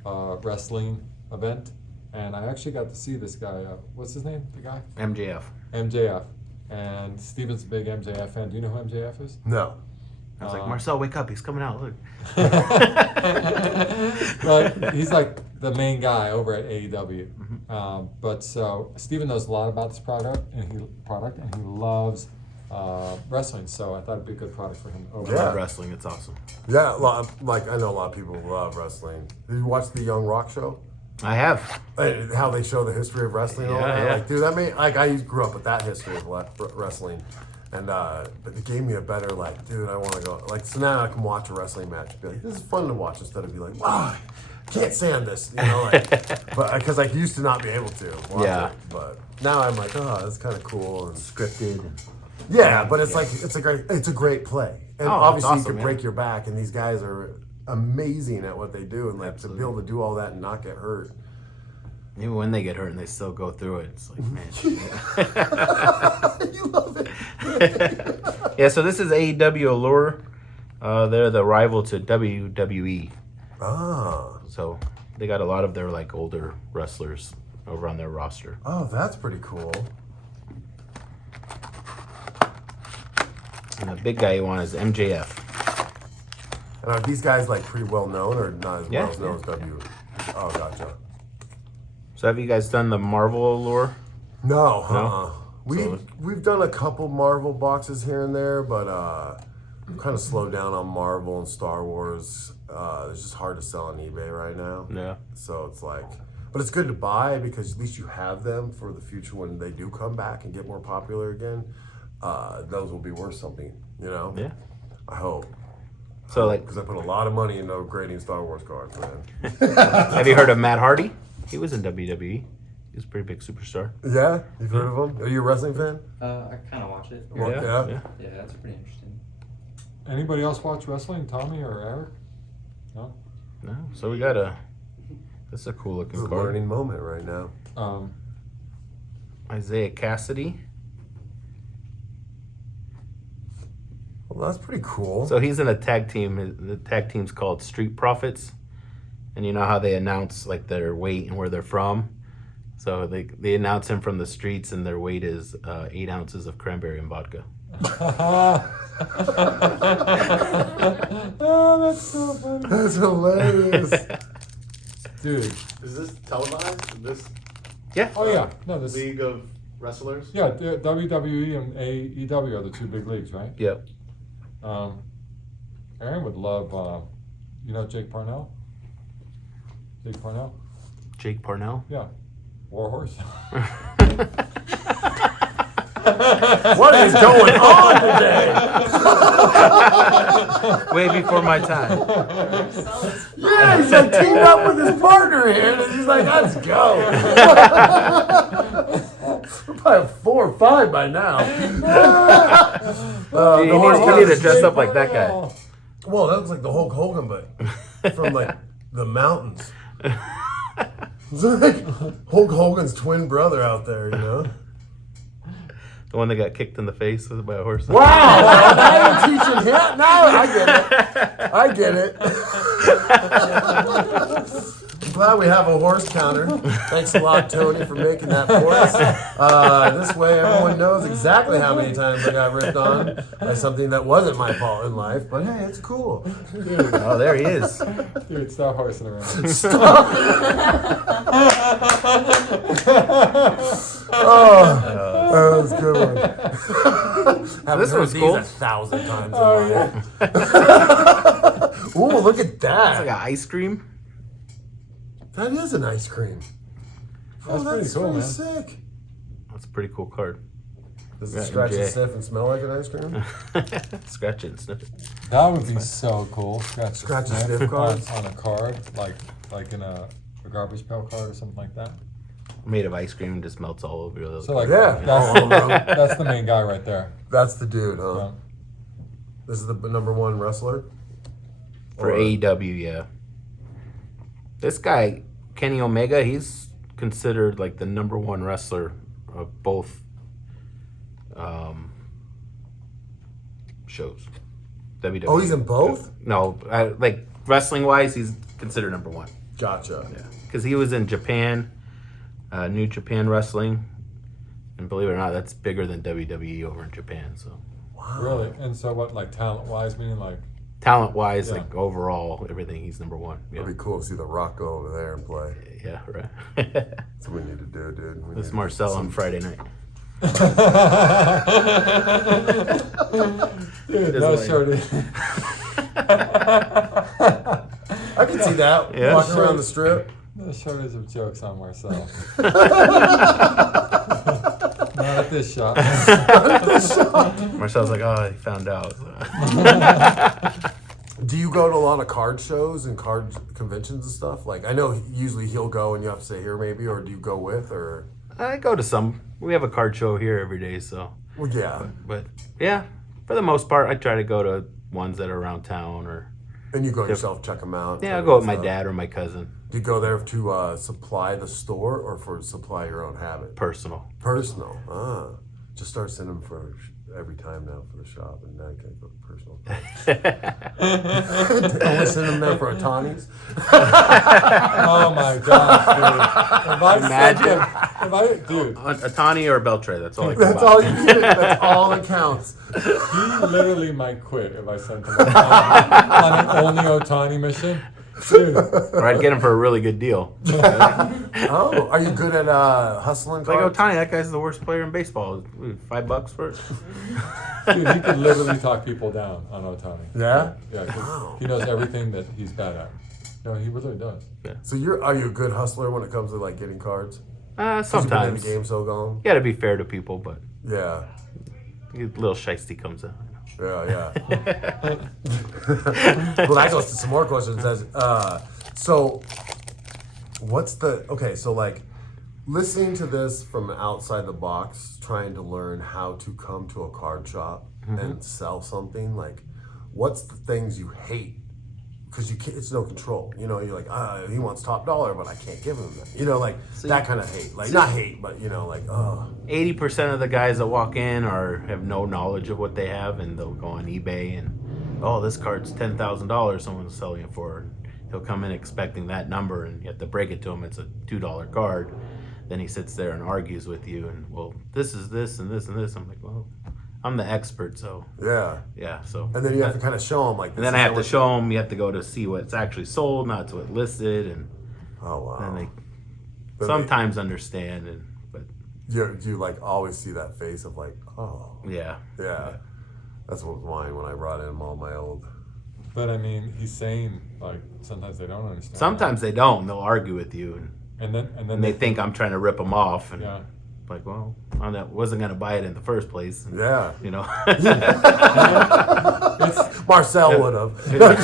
wrestling event, and I actually got to see this guy. What's his name? The guy? MJF. MJF. And Steven's a big MJF fan. Do you know who MJF is? No. I was like, Marcel, wake up. He's coming out. Look. Well, he's like the main guy over at AEW. But so Steven knows a lot about this product, and he loves wrestling. So I thought it'd be a good product for him. Over. Yeah. Love wrestling. It's awesome. Yeah, like I know a lot of people who love wrestling. Did you watch the Young Rock show? I have. And how they show the history of wrestling and all Yeah, that. yeah. Like, dude, that made like I grew up with that history of wrestling, and but it gave me a better like, dude, I want to go. Like, so now I can watch a wrestling match and be like, this is fun to watch instead of be like, wow, I can't stand this, you know, like, but because I used to not be able to watch Yeah. it, but now I'm like, oh, that's kind of cool and Scripted. yeah, but it's like it's a great play, and Oh, obviously it's you awesome, can break your back, and these guys are amazing at what they do, and like to be able to do all that and not get hurt. Even when they get hurt and they still go through it, it's like, man. You love it. Yeah, so this is AEW Allure. They're the rival to WWE. Ah, So they got a lot of their like older wrestlers over on their roster. oh, that's pretty cool. And the big guy you want is MJF. And are these guys like pretty well known or not as Yeah, well known as W? Oh, gotcha. So have you guys done the Marvel Allure? No, No? We've done a couple Marvel boxes here and there, but I'm kind of slowed down on Marvel and Star Wars. It's just hard to sell on eBay right now. Yeah. So it's like, but it's good to buy because at least you have them for the future when they do come back and get more popular again. Those will be worth something, you know? Yeah. I hope. So like, Because I put a lot of money into upgrading Star Wars cards, man. have you heard of Matt Hardy? He was in WWE. He's a pretty big superstar. Yeah, you've heard of him? Are you a wrestling fan? I kind of watch it. Well, yeah. Yeah, that's pretty interesting. Anybody else watch wrestling? Tommy or Eric? No? No, so we got that's a cool It's looking a card. learning moment right now. Isaiah Cassidy. Well, that's pretty cool. So he's in a tag team. The tag team's called Street Profits. And you know how they announce like their weight and where they're from? So they announce him from the streets, and their weight is 8 ounces of cranberry and vodka. Oh, that's so funny. That's hilarious. Dude. Is this televised? This Yeah. Oh, yeah. No, this. league of wrestlers? Yeah, the WWE and AEW are the two big leagues, right? Yep. Aaron would love, you know Jake Parnell? Jake Parnell? Jake Parnell. Yeah. Warhorse. What is going on today? Way before my time. Yeah, he's like teamed up with his partner here, and he's like, let's go. We're probably 4 or 5 by now. You need to dress up like that guy. Well, that looks like the Hulk Hogan, but from like the mountains. It's like Hulk Hogan's twin brother out there, you know? The one that got kicked in the face by a horse. Wow! Now you're teaching him. Now I get it. I'm glad we have a horse counter. Thanks a lot, Tony, for making that for us. This way, everyone knows exactly how many times I got ripped on by something that wasn't my fault in life. But hey, it's cool. Oh, there he is. Dude, stop horsing around. Oh, that was a good one. This one's cool. 1,000 times in my life. Ooh, look at It's that. like an ice cream. That is an ice cream. That's pretty cool, man. sick. That's a pretty cool card. Does it Yeah, scratch and MJ. sniff and smell like an ice cream? Scratch it and sniff it. That would be so cool. Scratch and sniff sniff cards? on a card, like in a garbage pail card or something like that. Made of ice cream and just melts all over you. So like, Yeah. that's the main guy right there. That's the dude, huh? Yeah. This is the number 1 wrestler? For Or- AEW, yeah. This guy, Kenny Omega, he's considered like the number 1 wrestler of both shows. WWE. Oh, he's in both? No, like wrestling wise, he's considered number 1. Gotcha. Yeah, because he was in Japan, New Japan Wrestling, and believe it or not, that's bigger than WWE over in Japan. So Wow. Really? And so what, like talent-wise, meaning like, talent wise, Yeah. like overall, everything, he's number 1. Yeah, It'd be cool to see The Rock go over there and play. yeah, right. That's what we need to do, dude. We That's need Marcel on some- Friday night. dude, no Doesn't shorty. I can see that. Yeah. Walking around the strip. No shortage of jokes on Marcel. Not at this shop. Marcel's like, oh, he found out. Do you go to a lot of card shows and card conventions and stuff? Like, I know usually he'll go and you have to say here maybe, or do you go with, or? I go to some. We have a card show here every day, so. Well, yeah. But yeah, for the most part, I try to go to ones that are around town, or And you go yourself, check them out. yeah, I'll go with my dad or my cousin. Do you go there to supply the store or for supply your own habit? Personal. Personal. Just start sending them for every time now for the shop, and then I can go personal. Only send them there for Otani's. Oh my gosh, dude. If I Imagine. dude, Atani or Beltray, that's all I can That's buy. all you get. That's all that counts. he literally might quit if I sent him on an only Otani mission. Dude, Or I'd get him for a really good deal. Oh, are you good at hustling It's like, cards? Otani, that guy's the worst player in baseball. $5 for it? dude, he could literally talk people down on Otani. Yeah? Yeah, 'cause he knows everything that he's bad at. No, he really does. So are you a good hustler when it comes to like getting cards? 'Cause you've been in Sometimes. the game so long. You gotta be fair to people, but Yeah. a little shiesty comes out. Yeah. Well, that goes to some more questions. So what's so like, Listening to this from outside the box, trying to learn how to come to a card shop and sell something, like, what's the things you hate? Because you can't, it's no control. You know, you're like, he wants top dollar, but I can't give him that. You know, like that kind of hate. Like, not hate, but, you know, like, 80% of the guys that walk in have no knowledge of what they have, and they'll go on eBay and, oh, this card's $10,000 someone's selling it for. And he'll come in expecting that number, and you have to break it to him. It's a $2 card. Then he sits there and argues with you, and, well, this is this and this and this. I'm like, well, I'm the expert, so yeah. So and then you have to kind of show them, like, and then I have to show them. You have to go to see what's actually sold, not to what listed, and oh wow. then they sometimes understand, but you like always see that face of like, oh yeah. That's what was mine when I brought in all my old. But I mean, he's saying like sometimes they don't understand. Sometimes they don't. They'll argue with you, and then they think I'm trying to rip them off, and yeah. like, well, I wasn't gonna buy it in the first place. And, Yeah. you know. Marcel would have. Like,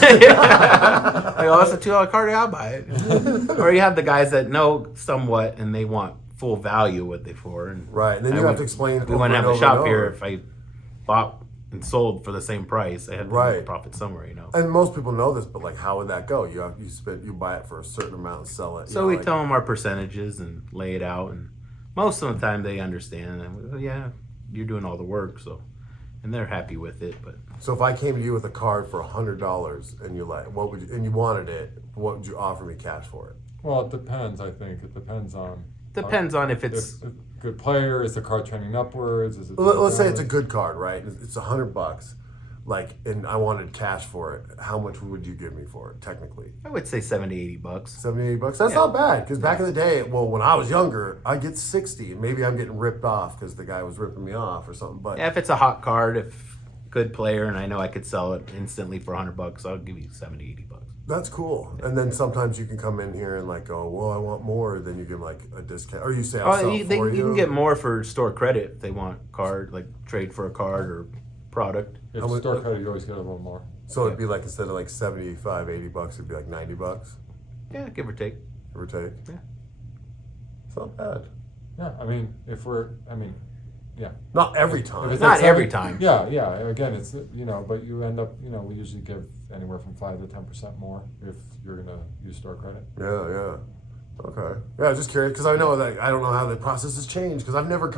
oh, that's a $2 card. I'll buy it. Or you have the guys that know somewhat, and they want full value what they for. And Right, and then you have to explain. We wouldn't have a shop here if I bought and sold for the same price. I had to make a profit somewhere, you know. And most people know this, but like, how would that go? You buy it for a certain amount and sell it. So we tell them our percentages and lay it out, and most of the time they understand. And well, yeah, you're doing all the work, so, and they're happy with it. But so if I came to you with a card for $100 and you're like, what would you, and you wanted it, what would you offer me cash for it? Well, it depends. I think it depends on if it's a good player. Is the card trending upwards? Is it? Let's say it's a good card, right? It's $100, like, and I wanted cash for it. How much would you give me for it, technically? I would say $70-$80. $70-$80. That's not bad, because back in the day, well, when I was younger, I get 60, and maybe I'm getting ripped off because the guy was ripping me off or something. But yeah, if it's a hot card, if good player, and I know I could sell it instantly for $100, I'll give you $70-$80. that's cool. And then sometimes you can come in here and like go, well, I want more. Then you give them like a discount, or you say, I'll sell it for you. You can get more for store credit if they want card, like trade for a card or product. If it's store credit, you always get a little more. So it'd be like, instead of like $75-$80, it'd be like $90, Yeah, give or take. give or take. Yeah. It's not bad. Yeah, I mean, yeah. Not every time. If it's Not like every 70 time. Yeah. Again, it's but you end up we usually give anywhere from 5 to 10% more if you're gonna use store credit. Yeah. Okay. Yeah, just curious, because I know that I don't know how the process has changed, because I've never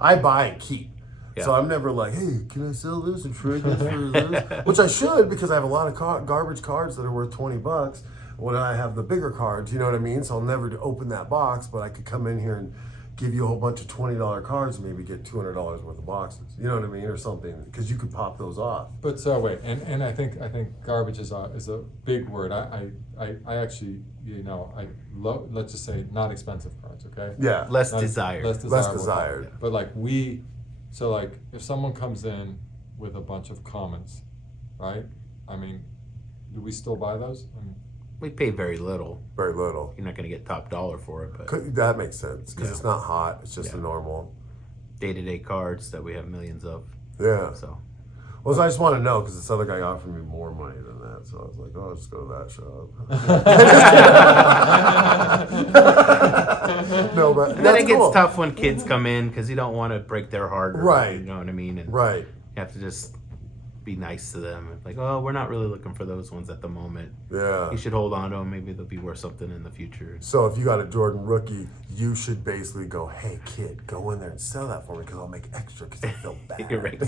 I buy and keep. Yeah. So I'm never like, hey, can I sell this and trade this for this? Which I should, because I have a lot of garbage cards that are worth $20 when I have the bigger cards, you know what I mean? So I'll never open that box, but I could come in here and give you a whole bunch of $20 cards and maybe get $200 worth of boxes. You know what I mean? Or something, because you could pop those off. But wait, and I think garbage is a big word. I actually let's just say not expensive cards, okay? Yeah. Less Not- desired. Less desirable. Less desired. But if someone comes in with a bunch of commons, right? I mean, do we still buy those? I mean, We pay very little. Very little. You're not going to get top dollar for it, but That makes sense, because Yeah. it's not hot. It's just a Yeah. normal. day-to-day cards that we have millions of. Yeah. So Well, so I just want to know, because this other guy offered me more money than that, so I was like, oh, I'll just go to that shop. No, but then that's it gets cool. tough when kids come in because you don't want to break their heart. Right. You know what I mean? And Right. you have to just be nice to them. Like, oh, we're not really looking for those ones at the moment. Yeah. You should hold on to them. Maybe they'll be worth something in the future. So if you got a Jordan rookie, you should basically go, hey, kid, go in there and sell that for me, because I'll make extra, because I feel bad. You're right.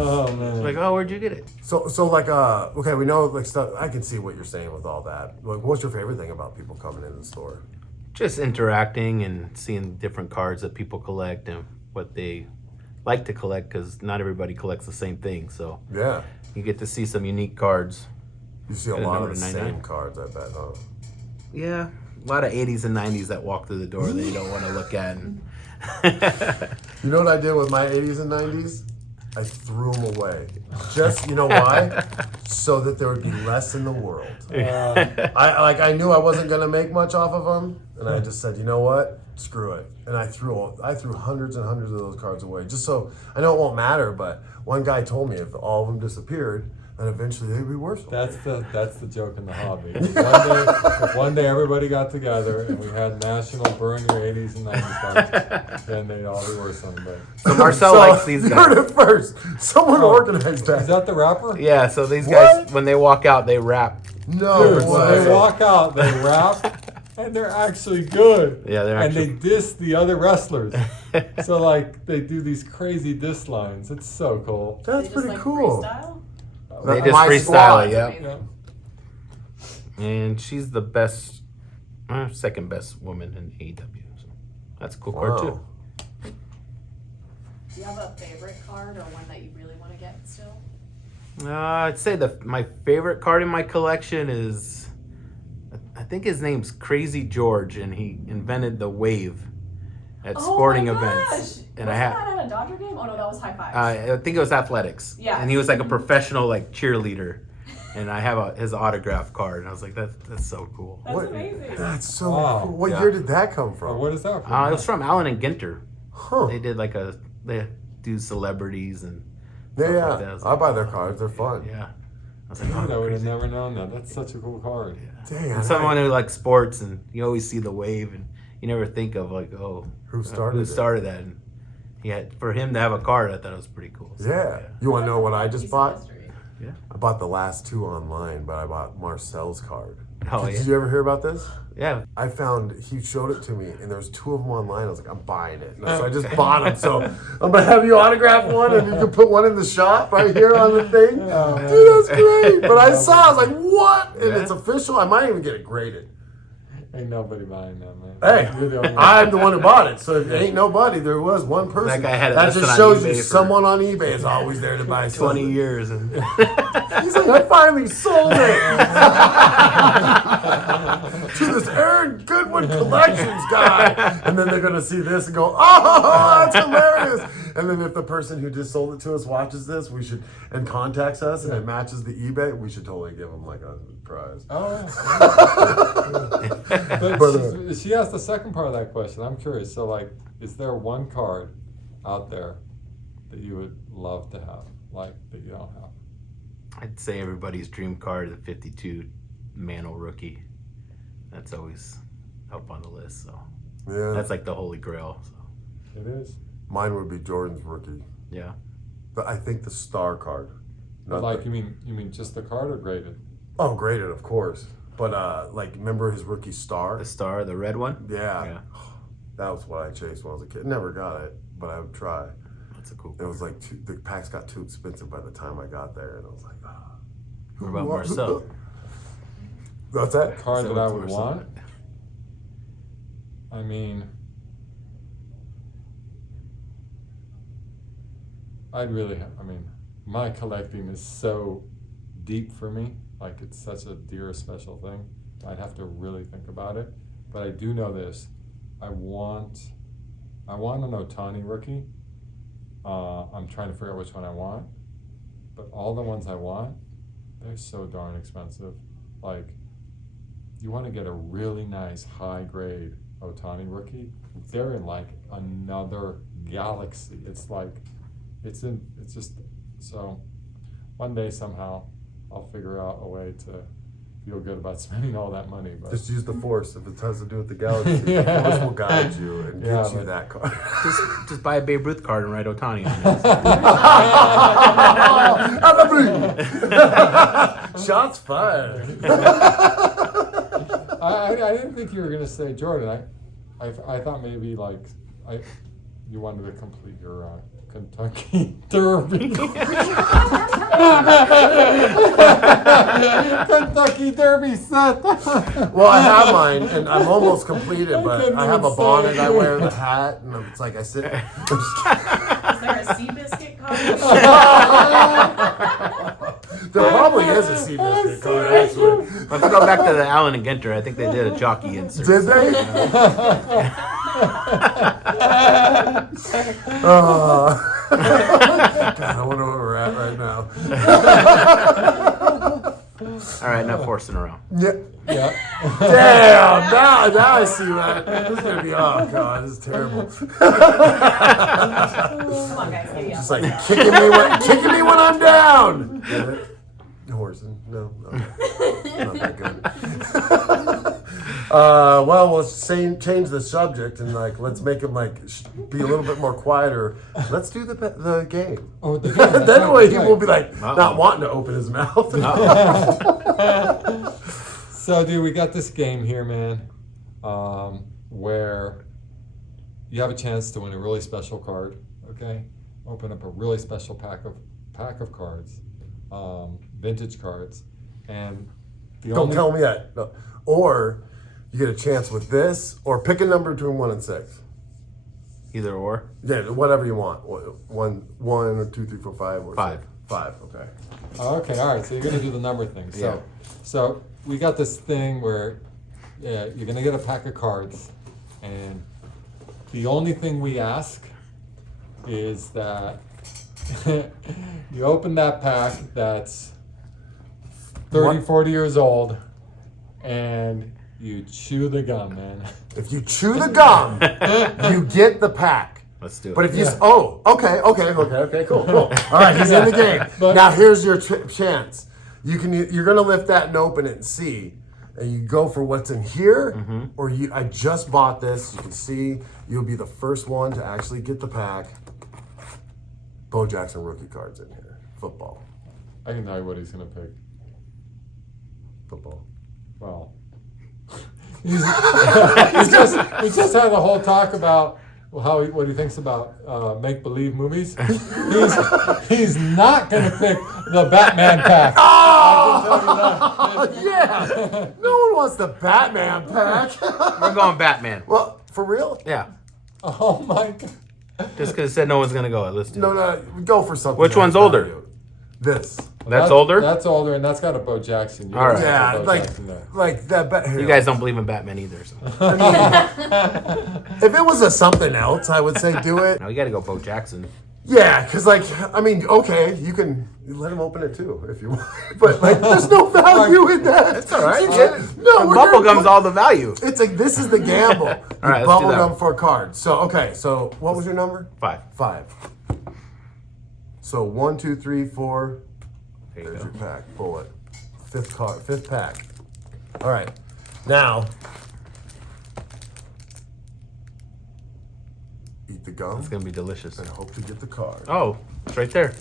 oh man. Like, oh, where'd you get it? So like, okay, we know, like, stuff. I can see what you're saying with all that. Like, what's your favorite thing about people coming in the store? Just interacting and seeing different cards that people collect and what they like to collect, because not everybody collects the same thing. So Yeah. you get to see some unique cards. You see a Got a lot number of the to same 99. cards, I bet, huh? Yeah, a lot of 80s and 90s that walk through the door that you don't want to look at. And You know what I did with my 80s and 90s? I threw them away. Just, you know why? So that there would be less in the world. I knew I wasn't gonna make much off of them, and I just said, you know what? Screw it. And I threw hundreds and hundreds of those cards away, just so I know it won't matter. But one guy told me if all of them disappeared, and eventually they'd be worse. That's the joke in the hobby. If one day everybody got together and we had national burn your 80s and 90s parties, then they'd all be worse on the day. So Marcel likes these You heard guys. it first. Someone organized that. Is that the rapper? Yeah, so these What? guys, when they walk out, they rap. No Dude, so way. they walk out, they rap, and they're actually good. Yeah, they're actually- And they diss the other wrestlers. So like they do these crazy diss lines. It's so cool. They That's just, pretty like, cool. freestyle? They just My freestyle squad. it, yeah. Yeah. And she's the best, second best woman in AEW. So that's a cool card too. Wow. Do you have a favorite card or one that you really want to get still? I'd say my favorite card in my collection is, I think his name's Crazy George, and he invented the wave at sporting events. And was I have, that at a Dodger game? Oh no, that was High Five. I think it was athletics. Yeah. And he was like a professional like cheerleader, and I have his autograph card, and I was like, that's so cool. That's What? amazing. That's so Wow. cool. What Yeah. year did that come Or from? what is that? It was from Allen and Ginter. Huh. They did they do celebrities and Yeah, stuff yeah. like that. I was I like, buy their cards. They're fun. yeah. I was like, Dude, I oh, would have crazy. never known that. That's such a cool card. Dang. And someone who likes sports, and you always see the wave, and you never think of like, oh, Who started it? that? And for him to have a card, I thought it was pretty cool. So, Yeah. You want to know what I just Piece of bought? history. I bought the last two online, but I bought Marcel's card. Oh, Did yeah. you ever hear about this? Yeah. I found, he showed it to me, and there's two of them online. I was like, I'm buying it. And so I just bought them. So I'm going to have you autograph one, and you can put one in the shop right here on the thing. Dude, that's great. But I saw, I was like, what? And it's official. I might even get it graded. Ain't nobody buying that, man. Hey, You're the only one. I'm the one who bought it. So if it ain't nobody, there was one person. That guy had it That listed just on shows eBay you for someone on eBay is always there to buy 20 something. years. And He's like, I finally sold it to this Aaron Goodwin Collections guy. And then they're going to see this and go, oh, that's hilarious. And then if the person who just sold it to us watches this, and contacts us and it matches the eBay, we should totally give them like a prize. Oh. But, But she asked the second part of that question. I'm curious. So, like, is there one card out there that you would love to have, like, that you don't have? I'd say everybody's dream card, the 52 Mantle rookie. That's always up on the list. So yeah, that's like the holy grail. So It is. mine would be Jordan's rookie. yeah. But I think the star card. But Not like, the- you mean just the card or graded? Oh, graded, of course. But like, remember his rookie star? The star, the red one. Yeah. Yeah. That was what I chased when I was a kid. Never got it, but I would try. That's a cool It was like the packs got too expensive by the time I got there, and I was like, ah. What about Marcel? What's that? Card So that I what's would Marcel? want? I mean, my collecting is so deep for me. Like, it's such a dear, special thing. I'd have to really think about it. But I do know this. I want an Ohtani rookie. I'm trying to figure out which one I want. But all the ones I want, they're so darn expensive. Like, you want to get a really nice high grade Ohtani rookie, they're in like another galaxy. It's like, it's just, so one day somehow I'll figure out a way to feel good about spending all that money. But Just use the force. If it has to do with the galaxy, Yeah. the force will guide you and Yeah, get you but- that card. Just buy a Babe Ruth card and write Ohtani on it. Shots fired. I didn't think you were gonna say Jordan. I thought maybe like you wanted to complete your Kentucky Derby. Kentucky Derby set. Well, I have mine, and I'm almost completed, but couldn't I have a even bonnet, say I it. wear the hat, and it's like I sit. Is there a Seabiscuit card? There probably is a Seabiscuit card, actually. Let's go back to the Allen and Ginter. I think they did a jockey insert. Did they? God, I wonder where we're at right now. All right, not forcing around. Yeah. Yeah. Damn! Now I see that. This is gonna be. Oh God, this is terrible. Come on, guys, giddy up. It's like kicking me when I'm down. Get it? Horsing? No. Not that good. Well, let's change the subject and like let's make him like be a little bit more quieter. Let's do the game. Oh, the game. That way he will be like Uh-oh. not wanting to open his mouth. So, dude, we got this game here, man, where you have a chance to win a really special card. Okay, open up a really special pack of cards, vintage cards, and Don't tell me that. No. Or you get a chance with this, or pick a number between 1 and 6. Either or. Yeah, whatever you want. One or 2, 3, 4, 5, or 5. 5. Okay. Okay, all right. So you're gonna do the number thing. Yeah. So we got this thing where you're gonna get a pack of cards, and the only thing we ask is that you open that pack that's 30, 40 years old, and you chew the gum, man. If you chew the gum, you get the pack. Let's do it. But if you Yeah. okay, cool. All right, he's in the game. But- Now here's your chance. You're gonna lift that and open it and see, and you go for what's in here, or I just bought this. You can see you'll be the first one to actually get the pack. Bo Jackson rookie cards in here. Football. I can tell you what he's gonna pick. Football. Well, we just had a whole talk about what he thinks about make-believe movies. He's not going to pick the Batman pack. Yeah! No one wants the Batman pack. We're going Batman. Well, for real? Yeah. Oh my God. Just because it said no one's going to go. Let's do it. No, go for something. Which one's that's older? value. This. That's older? That's older, and that's got a Bo Jackson. You All right. gotta Yeah, have a Bo Jackson there. like that. You guys don't believe in Batman either. So. If it was something else, I would say do it. No, you got to go Bo Jackson. Yeah, because okay, you can let him open it too if you want, but like, there's no value in that. It's all right. No, we're gonna Bubblegum's put- all the value. It's like this is the gamble. All right, let's do that Bubblegum one. for a card. So so what was your number? 5. 5. So 1, 2, 3, 4. There you There's go. your pack. Bullet. 5th pack. All right. Now, eat the gum It's going to be delicious. and hope to get the card. Oh, it's right there.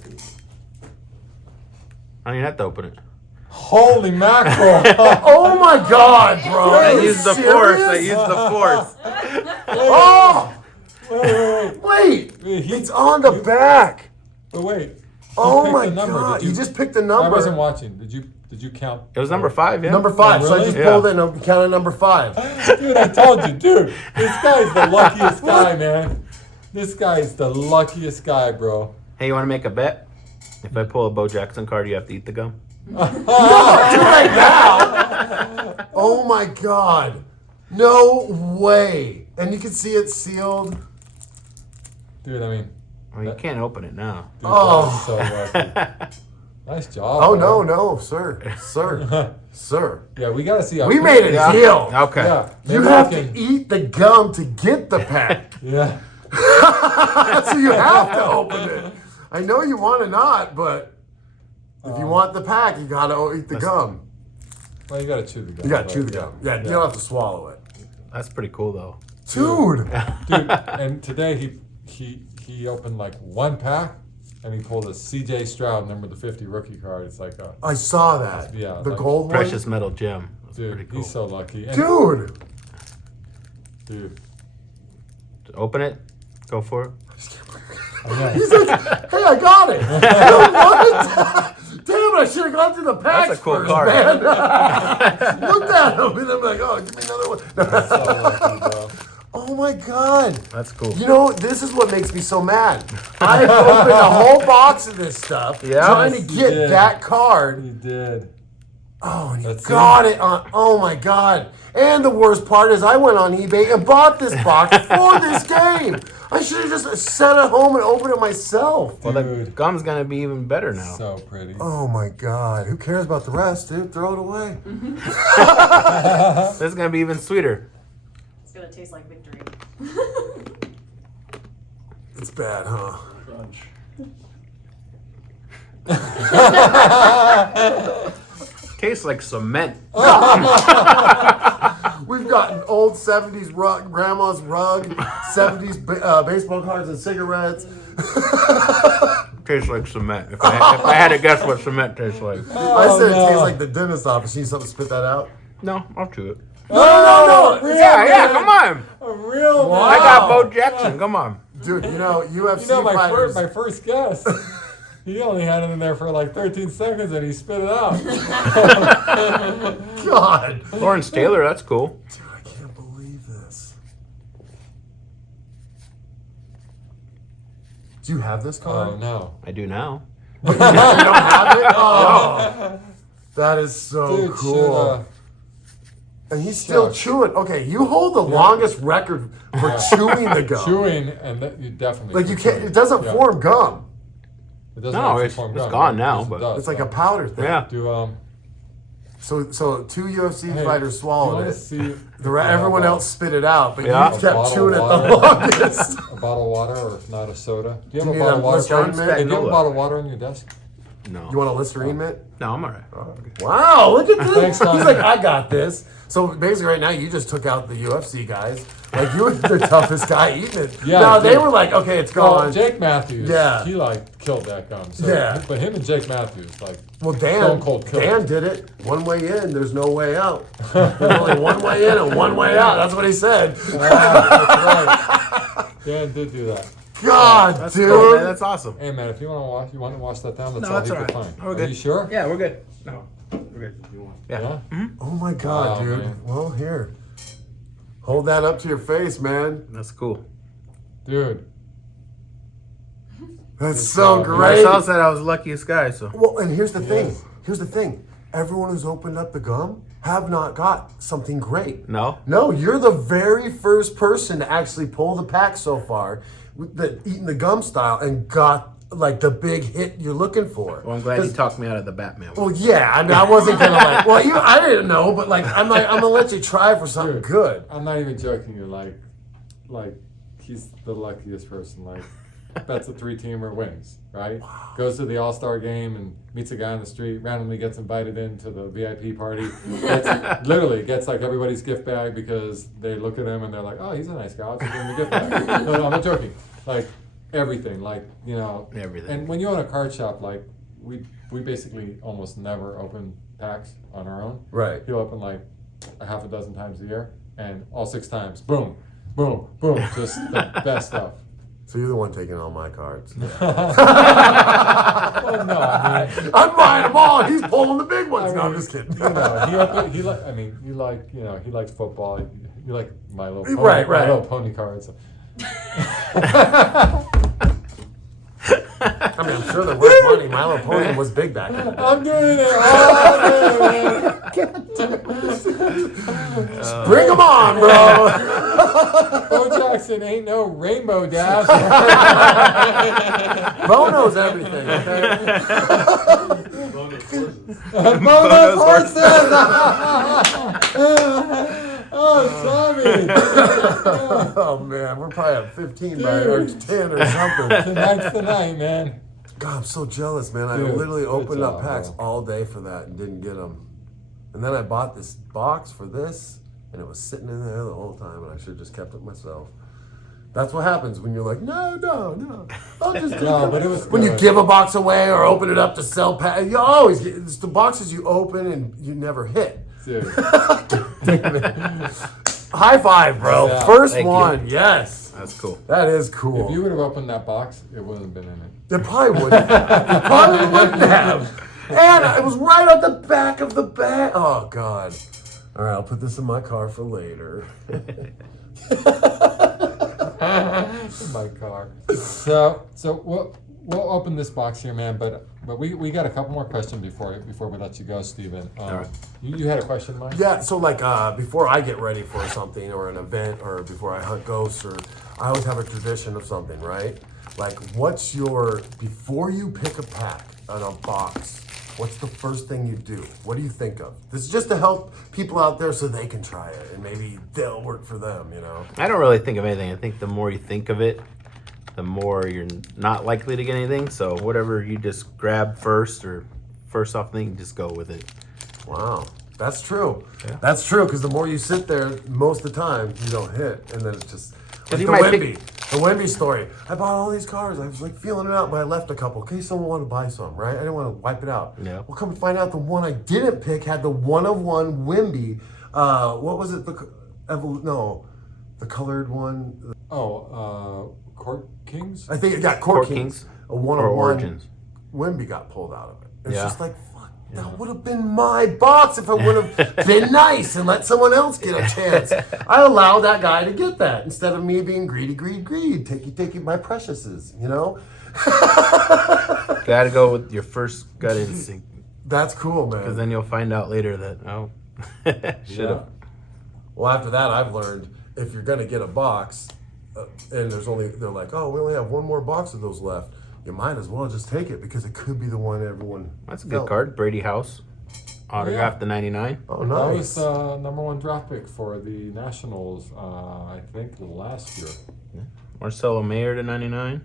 I don't even have to open it. Holy mackerel! Oh my God, bro! I Are you used the force. I serious? used the force. Oh! Wait. Wait! It's on the back. But wait. Oh picked my the number. God! Did You just picked the number. I wasn't watching. Did you count? It was number 5, yeah? Number 5. Oh, So I really? just Yeah. pulled it and counted number 5. Dude, I told you, dude. This guy's the luckiest guy, man. This guy is the luckiest guy, bro. Hey, you want to make a bet? If I pull a Bo Jackson card, you have to eat the gum? Right now. Oh my God! No way! And you can see it sealed. Dude, I mean, Well, you can't open it now. dude, Oh. that is so lucky. Nice job. Oh bro. no, sir. Yeah, we gotta see. How We made a deal. Okay. Yeah, You maybe have we to can- eat the gum to get the pack. Yeah. So you have to open it. I know you want to not, but if you want the pack, you gotta eat the gum. Well, you gotta chew the gum. You gotta but chew the gum. Yeah, you don't have to swallow it. That's pretty cool, though. Dude. Dude, and today he opened like one pack, and he pulled a C.J. Stroud number 50 rookie card. It's like a I saw that. Yeah, The like gold Precious metal gem. That's pretty dude. cool. He's so lucky. And, one. Dude. dude. Open it. Go for it. I know. He's like, hey, I got it. What? Damn it, I should have gone through the packs That's a cool first, card. man. Looked at him, and I'm like, oh, give me another one. He's so lucky, bro. Oh my God. That's cool. You know, this is what makes me so mad. I opened a whole box of this stuff Yeah. trying to Yes, you get did. that card. He did. Oh, and he That's got it on. Oh my God. And the worst part is I went on eBay and bought this box for this game. I should have just sat at home and opened it myself. Well, the Dude. gum's going to be even better now. So pretty. Oh my God. Who cares about the rest, dude? Throw it away. This is going to be even sweeter. It's gonna taste like victory. It's bad, huh? Crunch. Tastes like cement. We've got an old 70s rug, grandma's rug, 70s baseball cards and cigarettes. Tastes like cement. If I had to guess what cement tastes like. I said it tastes like the dentist's office. You need something to spit that out? No, I'll chew it. No. Yeah, come on. A real Wow. I got Bo Jackson. Come on. Dude, UFC You know, my fighters. first guess, he only had it in there for like 13 seconds and he spit it out. God. Lawrence Taylor, that's cool. Dude, I can't believe this. Do you have this card? Oh, no. I do now. You don't have it? Oh. That is so Dude, cool. And he's still Shush. chewing. Okay, you hold the longest record for chewing the gum. Chewing, and that you definitely. Like you can't. It doesn't Yeah. form gum. It doesn't No, actually it's form gone gum. now, It but- does, It's like though. a powder thing. Yeah. So two UFC Hey, fighters do you swallowed wanna it. see Everyone else spit it out, but Yeah. you A kept bottle chewing it of the water. longest. a bottle of water, or if not a soda? Do you have Do a you bottle need of a water? Listerine Hey, mint? do you have a Spagnola. bottle of water on your desk? No. You want a Listerine mint? No, I'm alright. Wow, look at this. Thanks, He's Tom. like, I got this. So basically, right now, you just took out the UFC guys. Like, you were the toughest guy eating it. Yeah, No, they dude. were like, okay, it's Well, gone. Jake Matthews, Yeah. he like killed that gum. So, Yeah. But him and Jake Matthews, like, Well, Stone Cold killer. Dan did it. One way in, there's no way out. There's only one way in and one way out. That's what he said. that's right. Dan did do that. God, That's dude. cool, man. That's awesome. Hey man, if you want to wash that down, that's No, all that's he all could right. find. We're Are good. you sure? Yeah, we're good. No, we're good. Yeah. Oh my God, Oh, dude. man. Well, here. Hold that up to your face, man. That's cool. Dude. That's so job, man. great. Marcel said I was the luckiest guy, so. Well, and here's the thing. Yes. Here's the thing. Everyone who's opened up the gum have not got something great. No? No, you're the very first person to actually pull the pack so far, eating the gum style, and got like the big hit you're looking for. Well, I'm glad you talked me out of the Batman one. Well, yeah, I mean, I wasn't gonna like. Well, I didn't know, but like, I'm gonna let you try for something Dude, good. I'm not even joking you. Like he's the luckiest person. Like, bets a 3-teamer, wins, right? Goes to the All-Star game and meets a guy on the street, randomly gets invited into the VIP party. Literally gets like everybody's gift bag because they look at him and they're like, oh, he's a nice guy. I'll just give him a gift bag. No, I'm not joking. Like, everything. Like, you know. Everything. And when you own a card shop, like, we basically almost never open packs on our own. Right. He'll open like a half a dozen times a year, and all 6 times, boom, boom, boom, just the best stuff. So you're the one taking all my cards. Well, no, I mean, I'm buying them all. He's pulling the big ones. I No, I'm mean, just kidding. you know, he like. I mean, you like, you know, he likes football. You like My Little Pony, Right, right. My Little Pony cards. I mean, I'm sure they're worth money. My Little Pony was big back in the day. I'm doing it all day, man. Bring them on, bro. Bo Jackson ain't no Rainbow Dash. Bo knows everything. Okay? Bono's horses. Oh, Tommy. Oh man, we're probably at 15 or 10 or something. Tonight's the night, man. God, I'm so jealous, man. I Dude, literally good opened up job, packs bro. all day for that and didn't get them. And then I bought this box for this, and it was sitting in there the whole time, and I should have just kept it myself. That's what happens when you're like, no. I'll just do No, it. but it was When you good. give a box away or open it up to sell packs, you always get it's the boxes you open and you never hit. Dude. High five, bro. Yeah, First thank you. one, yes. That's cool. That is cool. If you would have opened that box, it wouldn't have been in it. It probably wouldn't have. It probably wouldn't have. And it was right on the back of the bag. Oh, God. All right, I'll put this in my car for later. My car. So we'll open this box here, man. But we got a couple more questions before we let you go, Steven. All right. You had a question, Mike? Yeah, so like before I get ready for something or an event or before I hunt ghosts or I always have a tradition of something, right? Like what's your, before you pick a pack on a box, what's the first thing you do? What do you think of? This is just to help people out there so they can try it and maybe they'll work for them, you know? I don't really think of anything. I think the more you think of it, the more you're not likely to get anything. So whatever you just grab first or first off thing, just go with it. Wow. That's true. Yeah. That's true, because the more you sit there, most of the time, you don't hit. And then it's just... Like you the might Wemby. The Wemby story. I bought all these cars. I was like feeling it out, but I left a couple in case someone wanted to buy some, right? I didn't want to wipe it out. Yeah. Well, come to find out, the one I didn't pick had the one-of-one Wemby. What was it? The colored one. Court Kings? I think it got Court Kings. A or one-of-one Origins. Wemby got pulled out of it. It's Yeah. just like, fuck, that would have been my box if it would have been nice and let someone else get a chance. I allowed that guy to get that instead of me being greedy. Take my preciouses, you know? Gotta go with your first gut instinct, That's cool, man. because then you'll find out later that, oh, should have. Well, after that, I've learned if you're gonna get a box, and they're like, oh, we only have one more box of those left. You might as well just take it because it could be the one everyone. That's a good card. Brady House. Autographed to 99. Oh, That nice. was #1 draft pick for the Nationals, I think, last year. Marcelo Mayer to 99.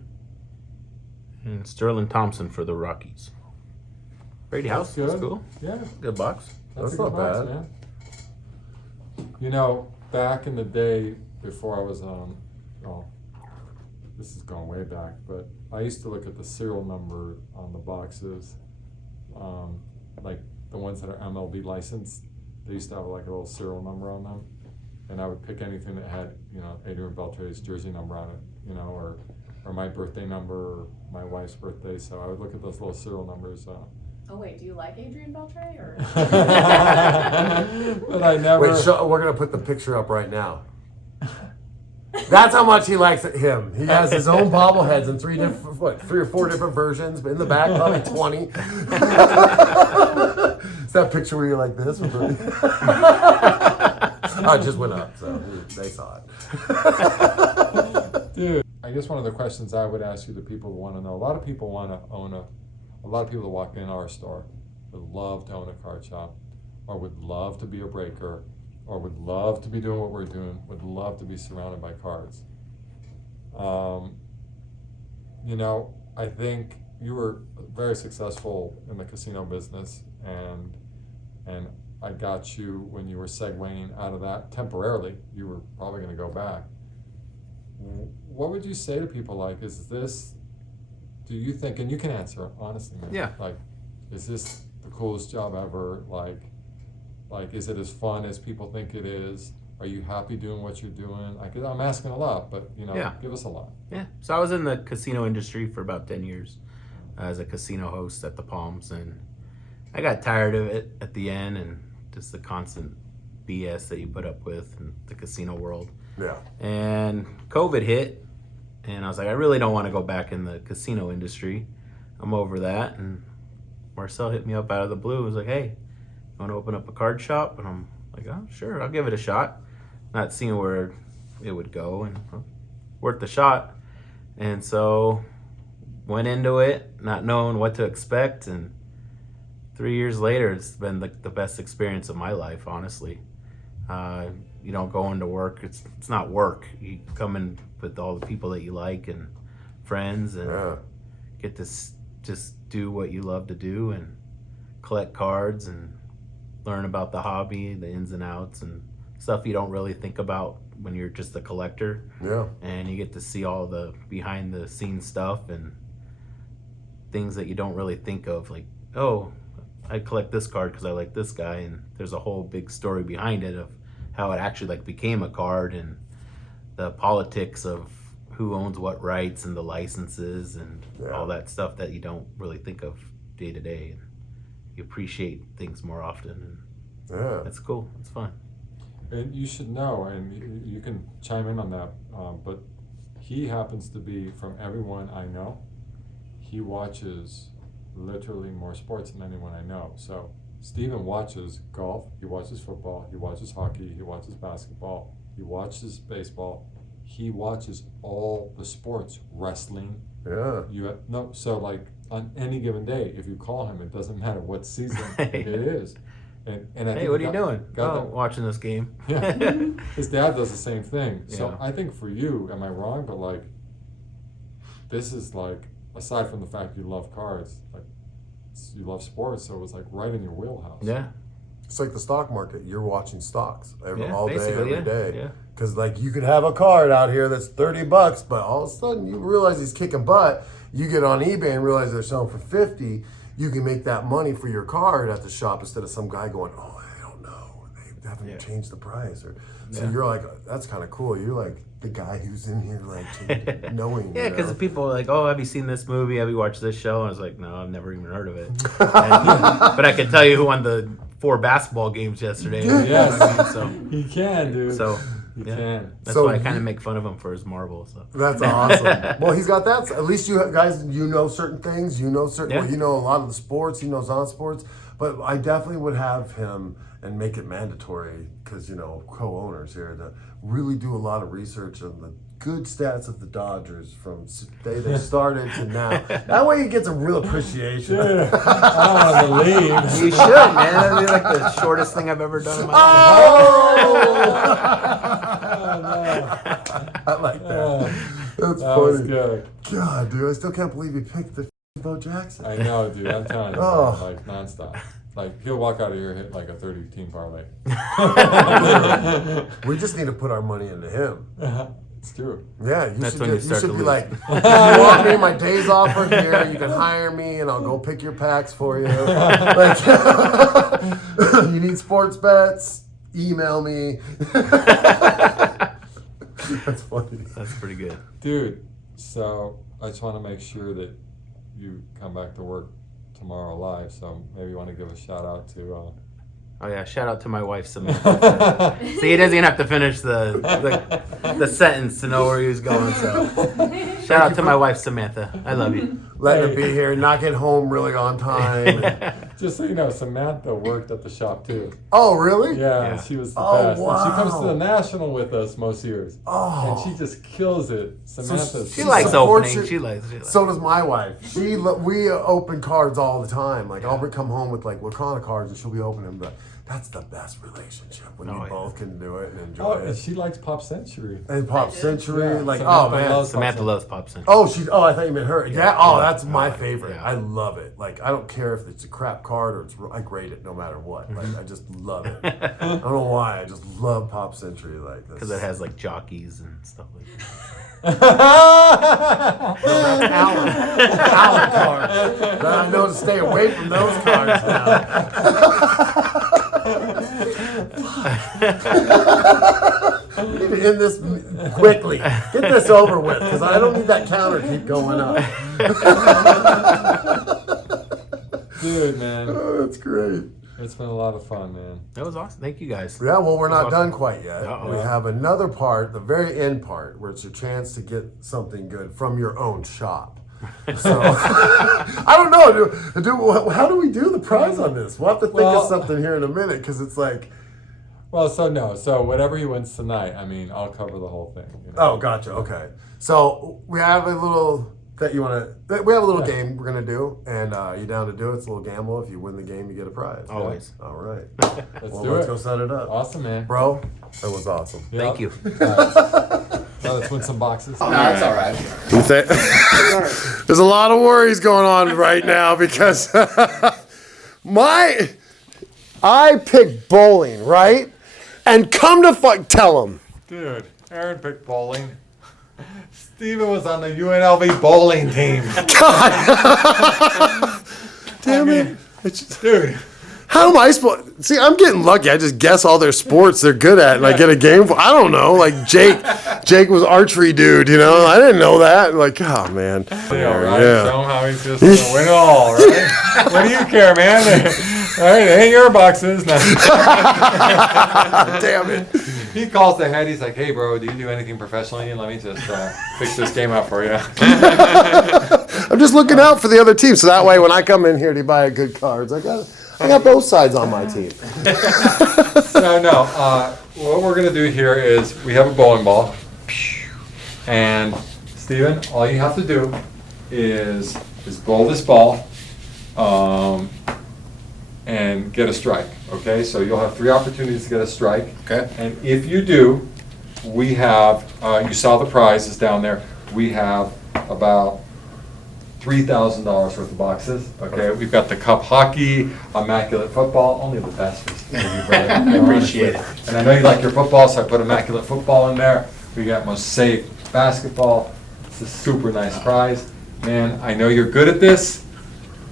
And Sterling Thompson for the Rockies. Brady House. That's That's good. cool. Yeah, Good box. That's a good not box, bad. man. You know, back in the day before I was this is going way back, but I used to look at the serial number on the boxes, like the ones that are MLB licensed. They used to have like a little serial number on them, and I would pick anything that had, you know, Adrian Beltre's jersey number on it, you know, or my birthday number, or my wife's birthday. So I would look at those little serial numbers. Oh wait, do you like Adrian Beltre or? But I never. Wait, we're gonna put the picture up right now. That's how much he likes him. He has his own bobbleheads in 3 or 4 different versions, but in the back probably 20. It's that picture where you're like this. With the... I just went up, so they saw it. Dude, I guess one of the questions I would ask you, the people who want to know, a lot of people want to own a lot of people that walk in our store would love to own a card shop, or would love to be a breaker, or would love to be doing what we're doing, would love to be surrounded by cards. You know, I think you were very successful in the casino business, and I got you when you were segueing out of that temporarily. You were probably going to go back. What would you say to people like, do you think, and you can answer honestly, man, Yeah. like, is this the coolest job ever? Like, is it as fun as people think it is? Are you happy doing what you're doing? I'm asking a lot, but, you know, Yeah. give us a lot. Yeah. So I was in the casino industry for about 10 years as a casino host at the Palms, and I got tired of it at the end, and just the constant BS that you put up with in the casino world. Yeah. And COVID hit, and I was like, I really don't want to go back in the casino industry. I'm over that. And Marcel hit me up out of the blue. He was like, hey, you want to open up a card shop? And I'm like, oh, sure, I'll give it a shot. Not seeing where it would go, and worth the shot. And so went into it, not knowing what to expect. And 3 years later, it's been the best experience of my life, honestly. You don't go into work. It's not work. You come in with all the people that you like and friends, and get to just do what you love to do and collect cards and learn about the hobby, the ins and outs, and stuff you don't really think about when you're just a collector. Yeah. And you get to see all the behind the scenes stuff and things that you don't really think of, like, oh, I collect this card because I like this guy, and there's a whole big story behind it of how it actually like became a card, and the politics of who owns what rights and the licenses and all that stuff that you don't really think of day to day. And you appreciate things more often, and that's cool. It's fun. And you should know, and you can chime in on that, but he happens to be, from everyone I know, he watches literally more sports than anyone I know. So Steven watches golf, he watches football, he watches hockey, he watches basketball, he watches baseball, he watches all the sports, wrestling. Yeah. So like on any given day, if you call him, it doesn't matter what season it is. And I Hey, think what are you doing? got Watching this game. Yeah. His dad does the same thing. So Yeah. I think for you, am I wrong? But like, this is like, aside from the fact you love cars, like you love sports, so it was like right in your wheelhouse. Yeah. It's like the stock market. You're watching stocks Yeah, all day, basically, every day. yeah. Because like you could have a card out here that's $30, but all of a sudden you realize he's kicking butt. You get on eBay and realize they're selling for $50. You can make that money for your card at the shop instead of some guy going, oh, I don't know, they haven't changed the price. Or so you're like, that's kind of cool. You're like the guy who's in here like knowing. Yeah, you because know? people are like, oh, have you seen this movie? Have you watched this show? And I was like, no, I've never even heard of it. But I can tell you who won the 4 basketball games yesterday. Yes. I mean, so, He can, dude. so He yeah. can. That's So why I kind you- of make fun of him for his marble. So That's awesome. Well, he's got that. At least you guys, you know certain things. You know certain. Yeah. Well, you know a lot of the sports. He knows on sports. But I definitely would have him and make it mandatory because co-owners here to really do a lot of research on the good stats of the Dodgers from day they started to now. That way he gets a real appreciation. Dude, I don't want to leave. you should, man. That'd be like the shortest thing I've ever done in my life. I like that. That's That was funny. good. God, dude, I still can't believe he picked the Bo Jackson. I know, dude. I'm telling you, Oh. like nonstop. Like he'll walk out of here hit like a 30-team parlay. We just need to put our money into him. It's true. Yeah, you That's should, when get, you start should to be lose. like, if you want me, my days off are here. You can hire me, and I'll go pick your packs for you. Like, you need sports bets? Email me. That's funny. That's pretty good. Dude, so I just want to make sure that you come back to work tomorrow live. So maybe you want to give a shout out to. Oh yeah, shout out to my wife Samantha. See, he doesn't even have to finish the sentence to know where he was going. So shout out to my wife Samantha. I love you. Letting him be here, not get home really on time. Just so you know, Samantha worked at the shop too. Oh, really? Yeah, Yeah. and she was the Oh, best. And she comes to wow. the National with us most years. Oh. And she just kills it. Samantha's She likes supports opening. you. She likes. So does my wife. We open cards all the time. Like I'll come home with like Lacana cards, and she'll be opening them. But that's the best relationship when you Oh, yeah. both can do it and enjoy Oh, it. and she likes Pop Century. And Pop Century, Yeah, like Samantha oh man. loves- Samantha loves Pop Century. Oh, I thought you meant her. Yeah. Oh, that's my favorite. Yeah. I love it. Like I don't care if it's a crap card or I grade it no matter what. Like I just love it. I don't know why. I just love Pop Century. Like Because it has like jockeys and stuff like that. Allen card. Then I know to stay away from those cards now. We need to end this quickly. Get this over with, because I don't need that counter to keep going up. Dude, man. Oh, that's great. It's been a lot of fun, man. That was awesome. Thank you guys. Yeah, well, we're not That's awesome. done quite yet. Uh-oh. We have another part, the very end part, where it's your chance to get something good from your own shop. So, I don't know. How do we do the prize on this? We'll have to think Well- of something here in a minute, because it's like, Well, so whatever he wins tonight, I mean, I'll cover the whole thing. You know? oh, gotcha. Okay. So we have a little that you want to. We have a little game we're gonna do, and you down to do it? It's a little gamble. If you win the game, you get a prize. Always. All right. Let's Well, do let's it. go set it up, Awesome, man. bro. That was awesome. Yep. Thank you. Now let's win some boxes. No, that's all right. There's a lot of worries going on right now because I picked bowling, right? And come to tell him. Dude, Aaron picked bowling. Steven was on the UNLV bowling team. Damn it. Dude. How am I supposed? See, I'm getting lucky. I just guess all their sports they're good at, and I get a game for. I don't know. Like Jake was archery dude. You know, I didn't know that. Like, oh man. Yeah, right. Yeah. Show him how he's just gonna win it all, right? What do you care, man? All right, it ain't your boxes. No. Damn it. He calls the head. He's like, "Hey, bro, do you do anything professionally? And let me just fix this game up for you." I'm just looking out for the other team, so that way when I come in here to buy good cards, I got both sides on my team. No. What we're gonna do here is we have a bowling ball, and Steven, all you have to do is bowl this ball, and get a strike. Okay, so you'll have 3 opportunities to get a strike. Okay. And if you do, we have. You saw the prizes down there. We have about $3,000 worth of boxes. Okay, we've got the Cup Hockey, Immaculate Football, only the best for you, brother. I appreciate it. And I know you like your football, so I put Immaculate Football in there. We got Most Safe Basketball. It's a super nice prize. Man, I know you're good at this.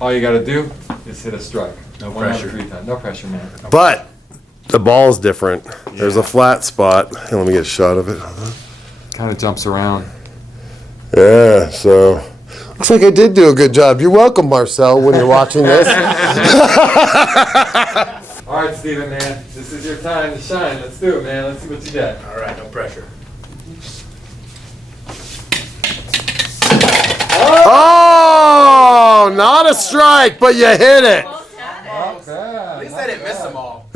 All you gotta do is hit a strike. No One out of pressure. 3 times. No pressure, man. No But the ball's different. There's a flat spot. Here, let me get a shot of it. Kind of jumps around. Yeah, so looks like I did do a good job. You're welcome, Marcel, when you're watching this. All right, Steven, man. This is your time to shine. Let's do it, man. Let's see what you get. All right, no pressure. Oh, not a strike, but you hit it. Almost had it. At least I didn't miss them all.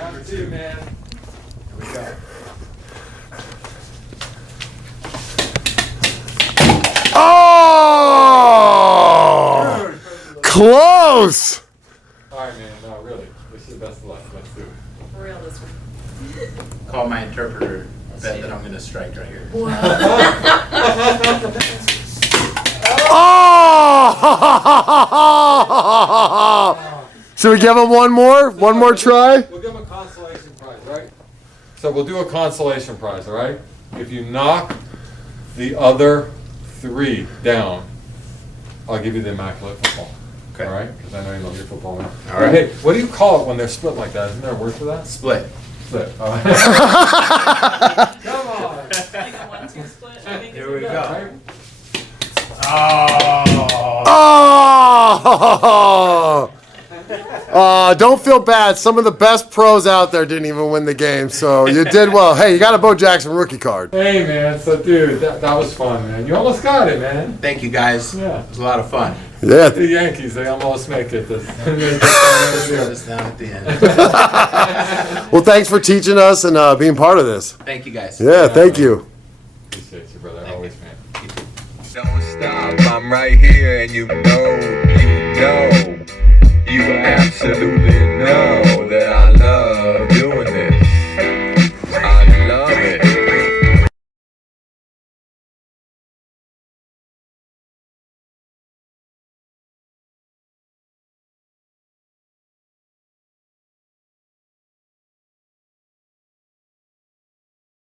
Number 2, man. Here we go. Oh, close. All right, man. No, really. Wish you the best of luck. Let's do it. For real this one. Call my interpreter. Bet that I'm gonna strike right here. Oh! Should we give him one more? One more try? We'll give him a consolation prize, right? So we'll do a consolation prize, all right? If you knock the other 3 down, I'll give you the Immaculate Football. Okay. All right? Because I know you love your football, man. All right. Hey, what do you call it when they're split like that? Isn't there a word for that? Split. Split. Come on. Like a 1-2 split. I think Here we it's go. Right? Oh! Don't feel bad. Some of the best pros out there didn't even win the game, so you did well. Hey, you got a Bo Jackson rookie card. Hey, man. So, dude, that was fun, man. You almost got it, man. Thank you guys. Yeah. It was a lot of fun. Yeah. The Yankees, they almost make it. Slow this down at the end. Well, thanks for teaching us and being part of this. Thank you guys. Yeah, thank you. Appreciate you, brother. Always, man. Don't stop, I'm right here, and you know, you absolutely know.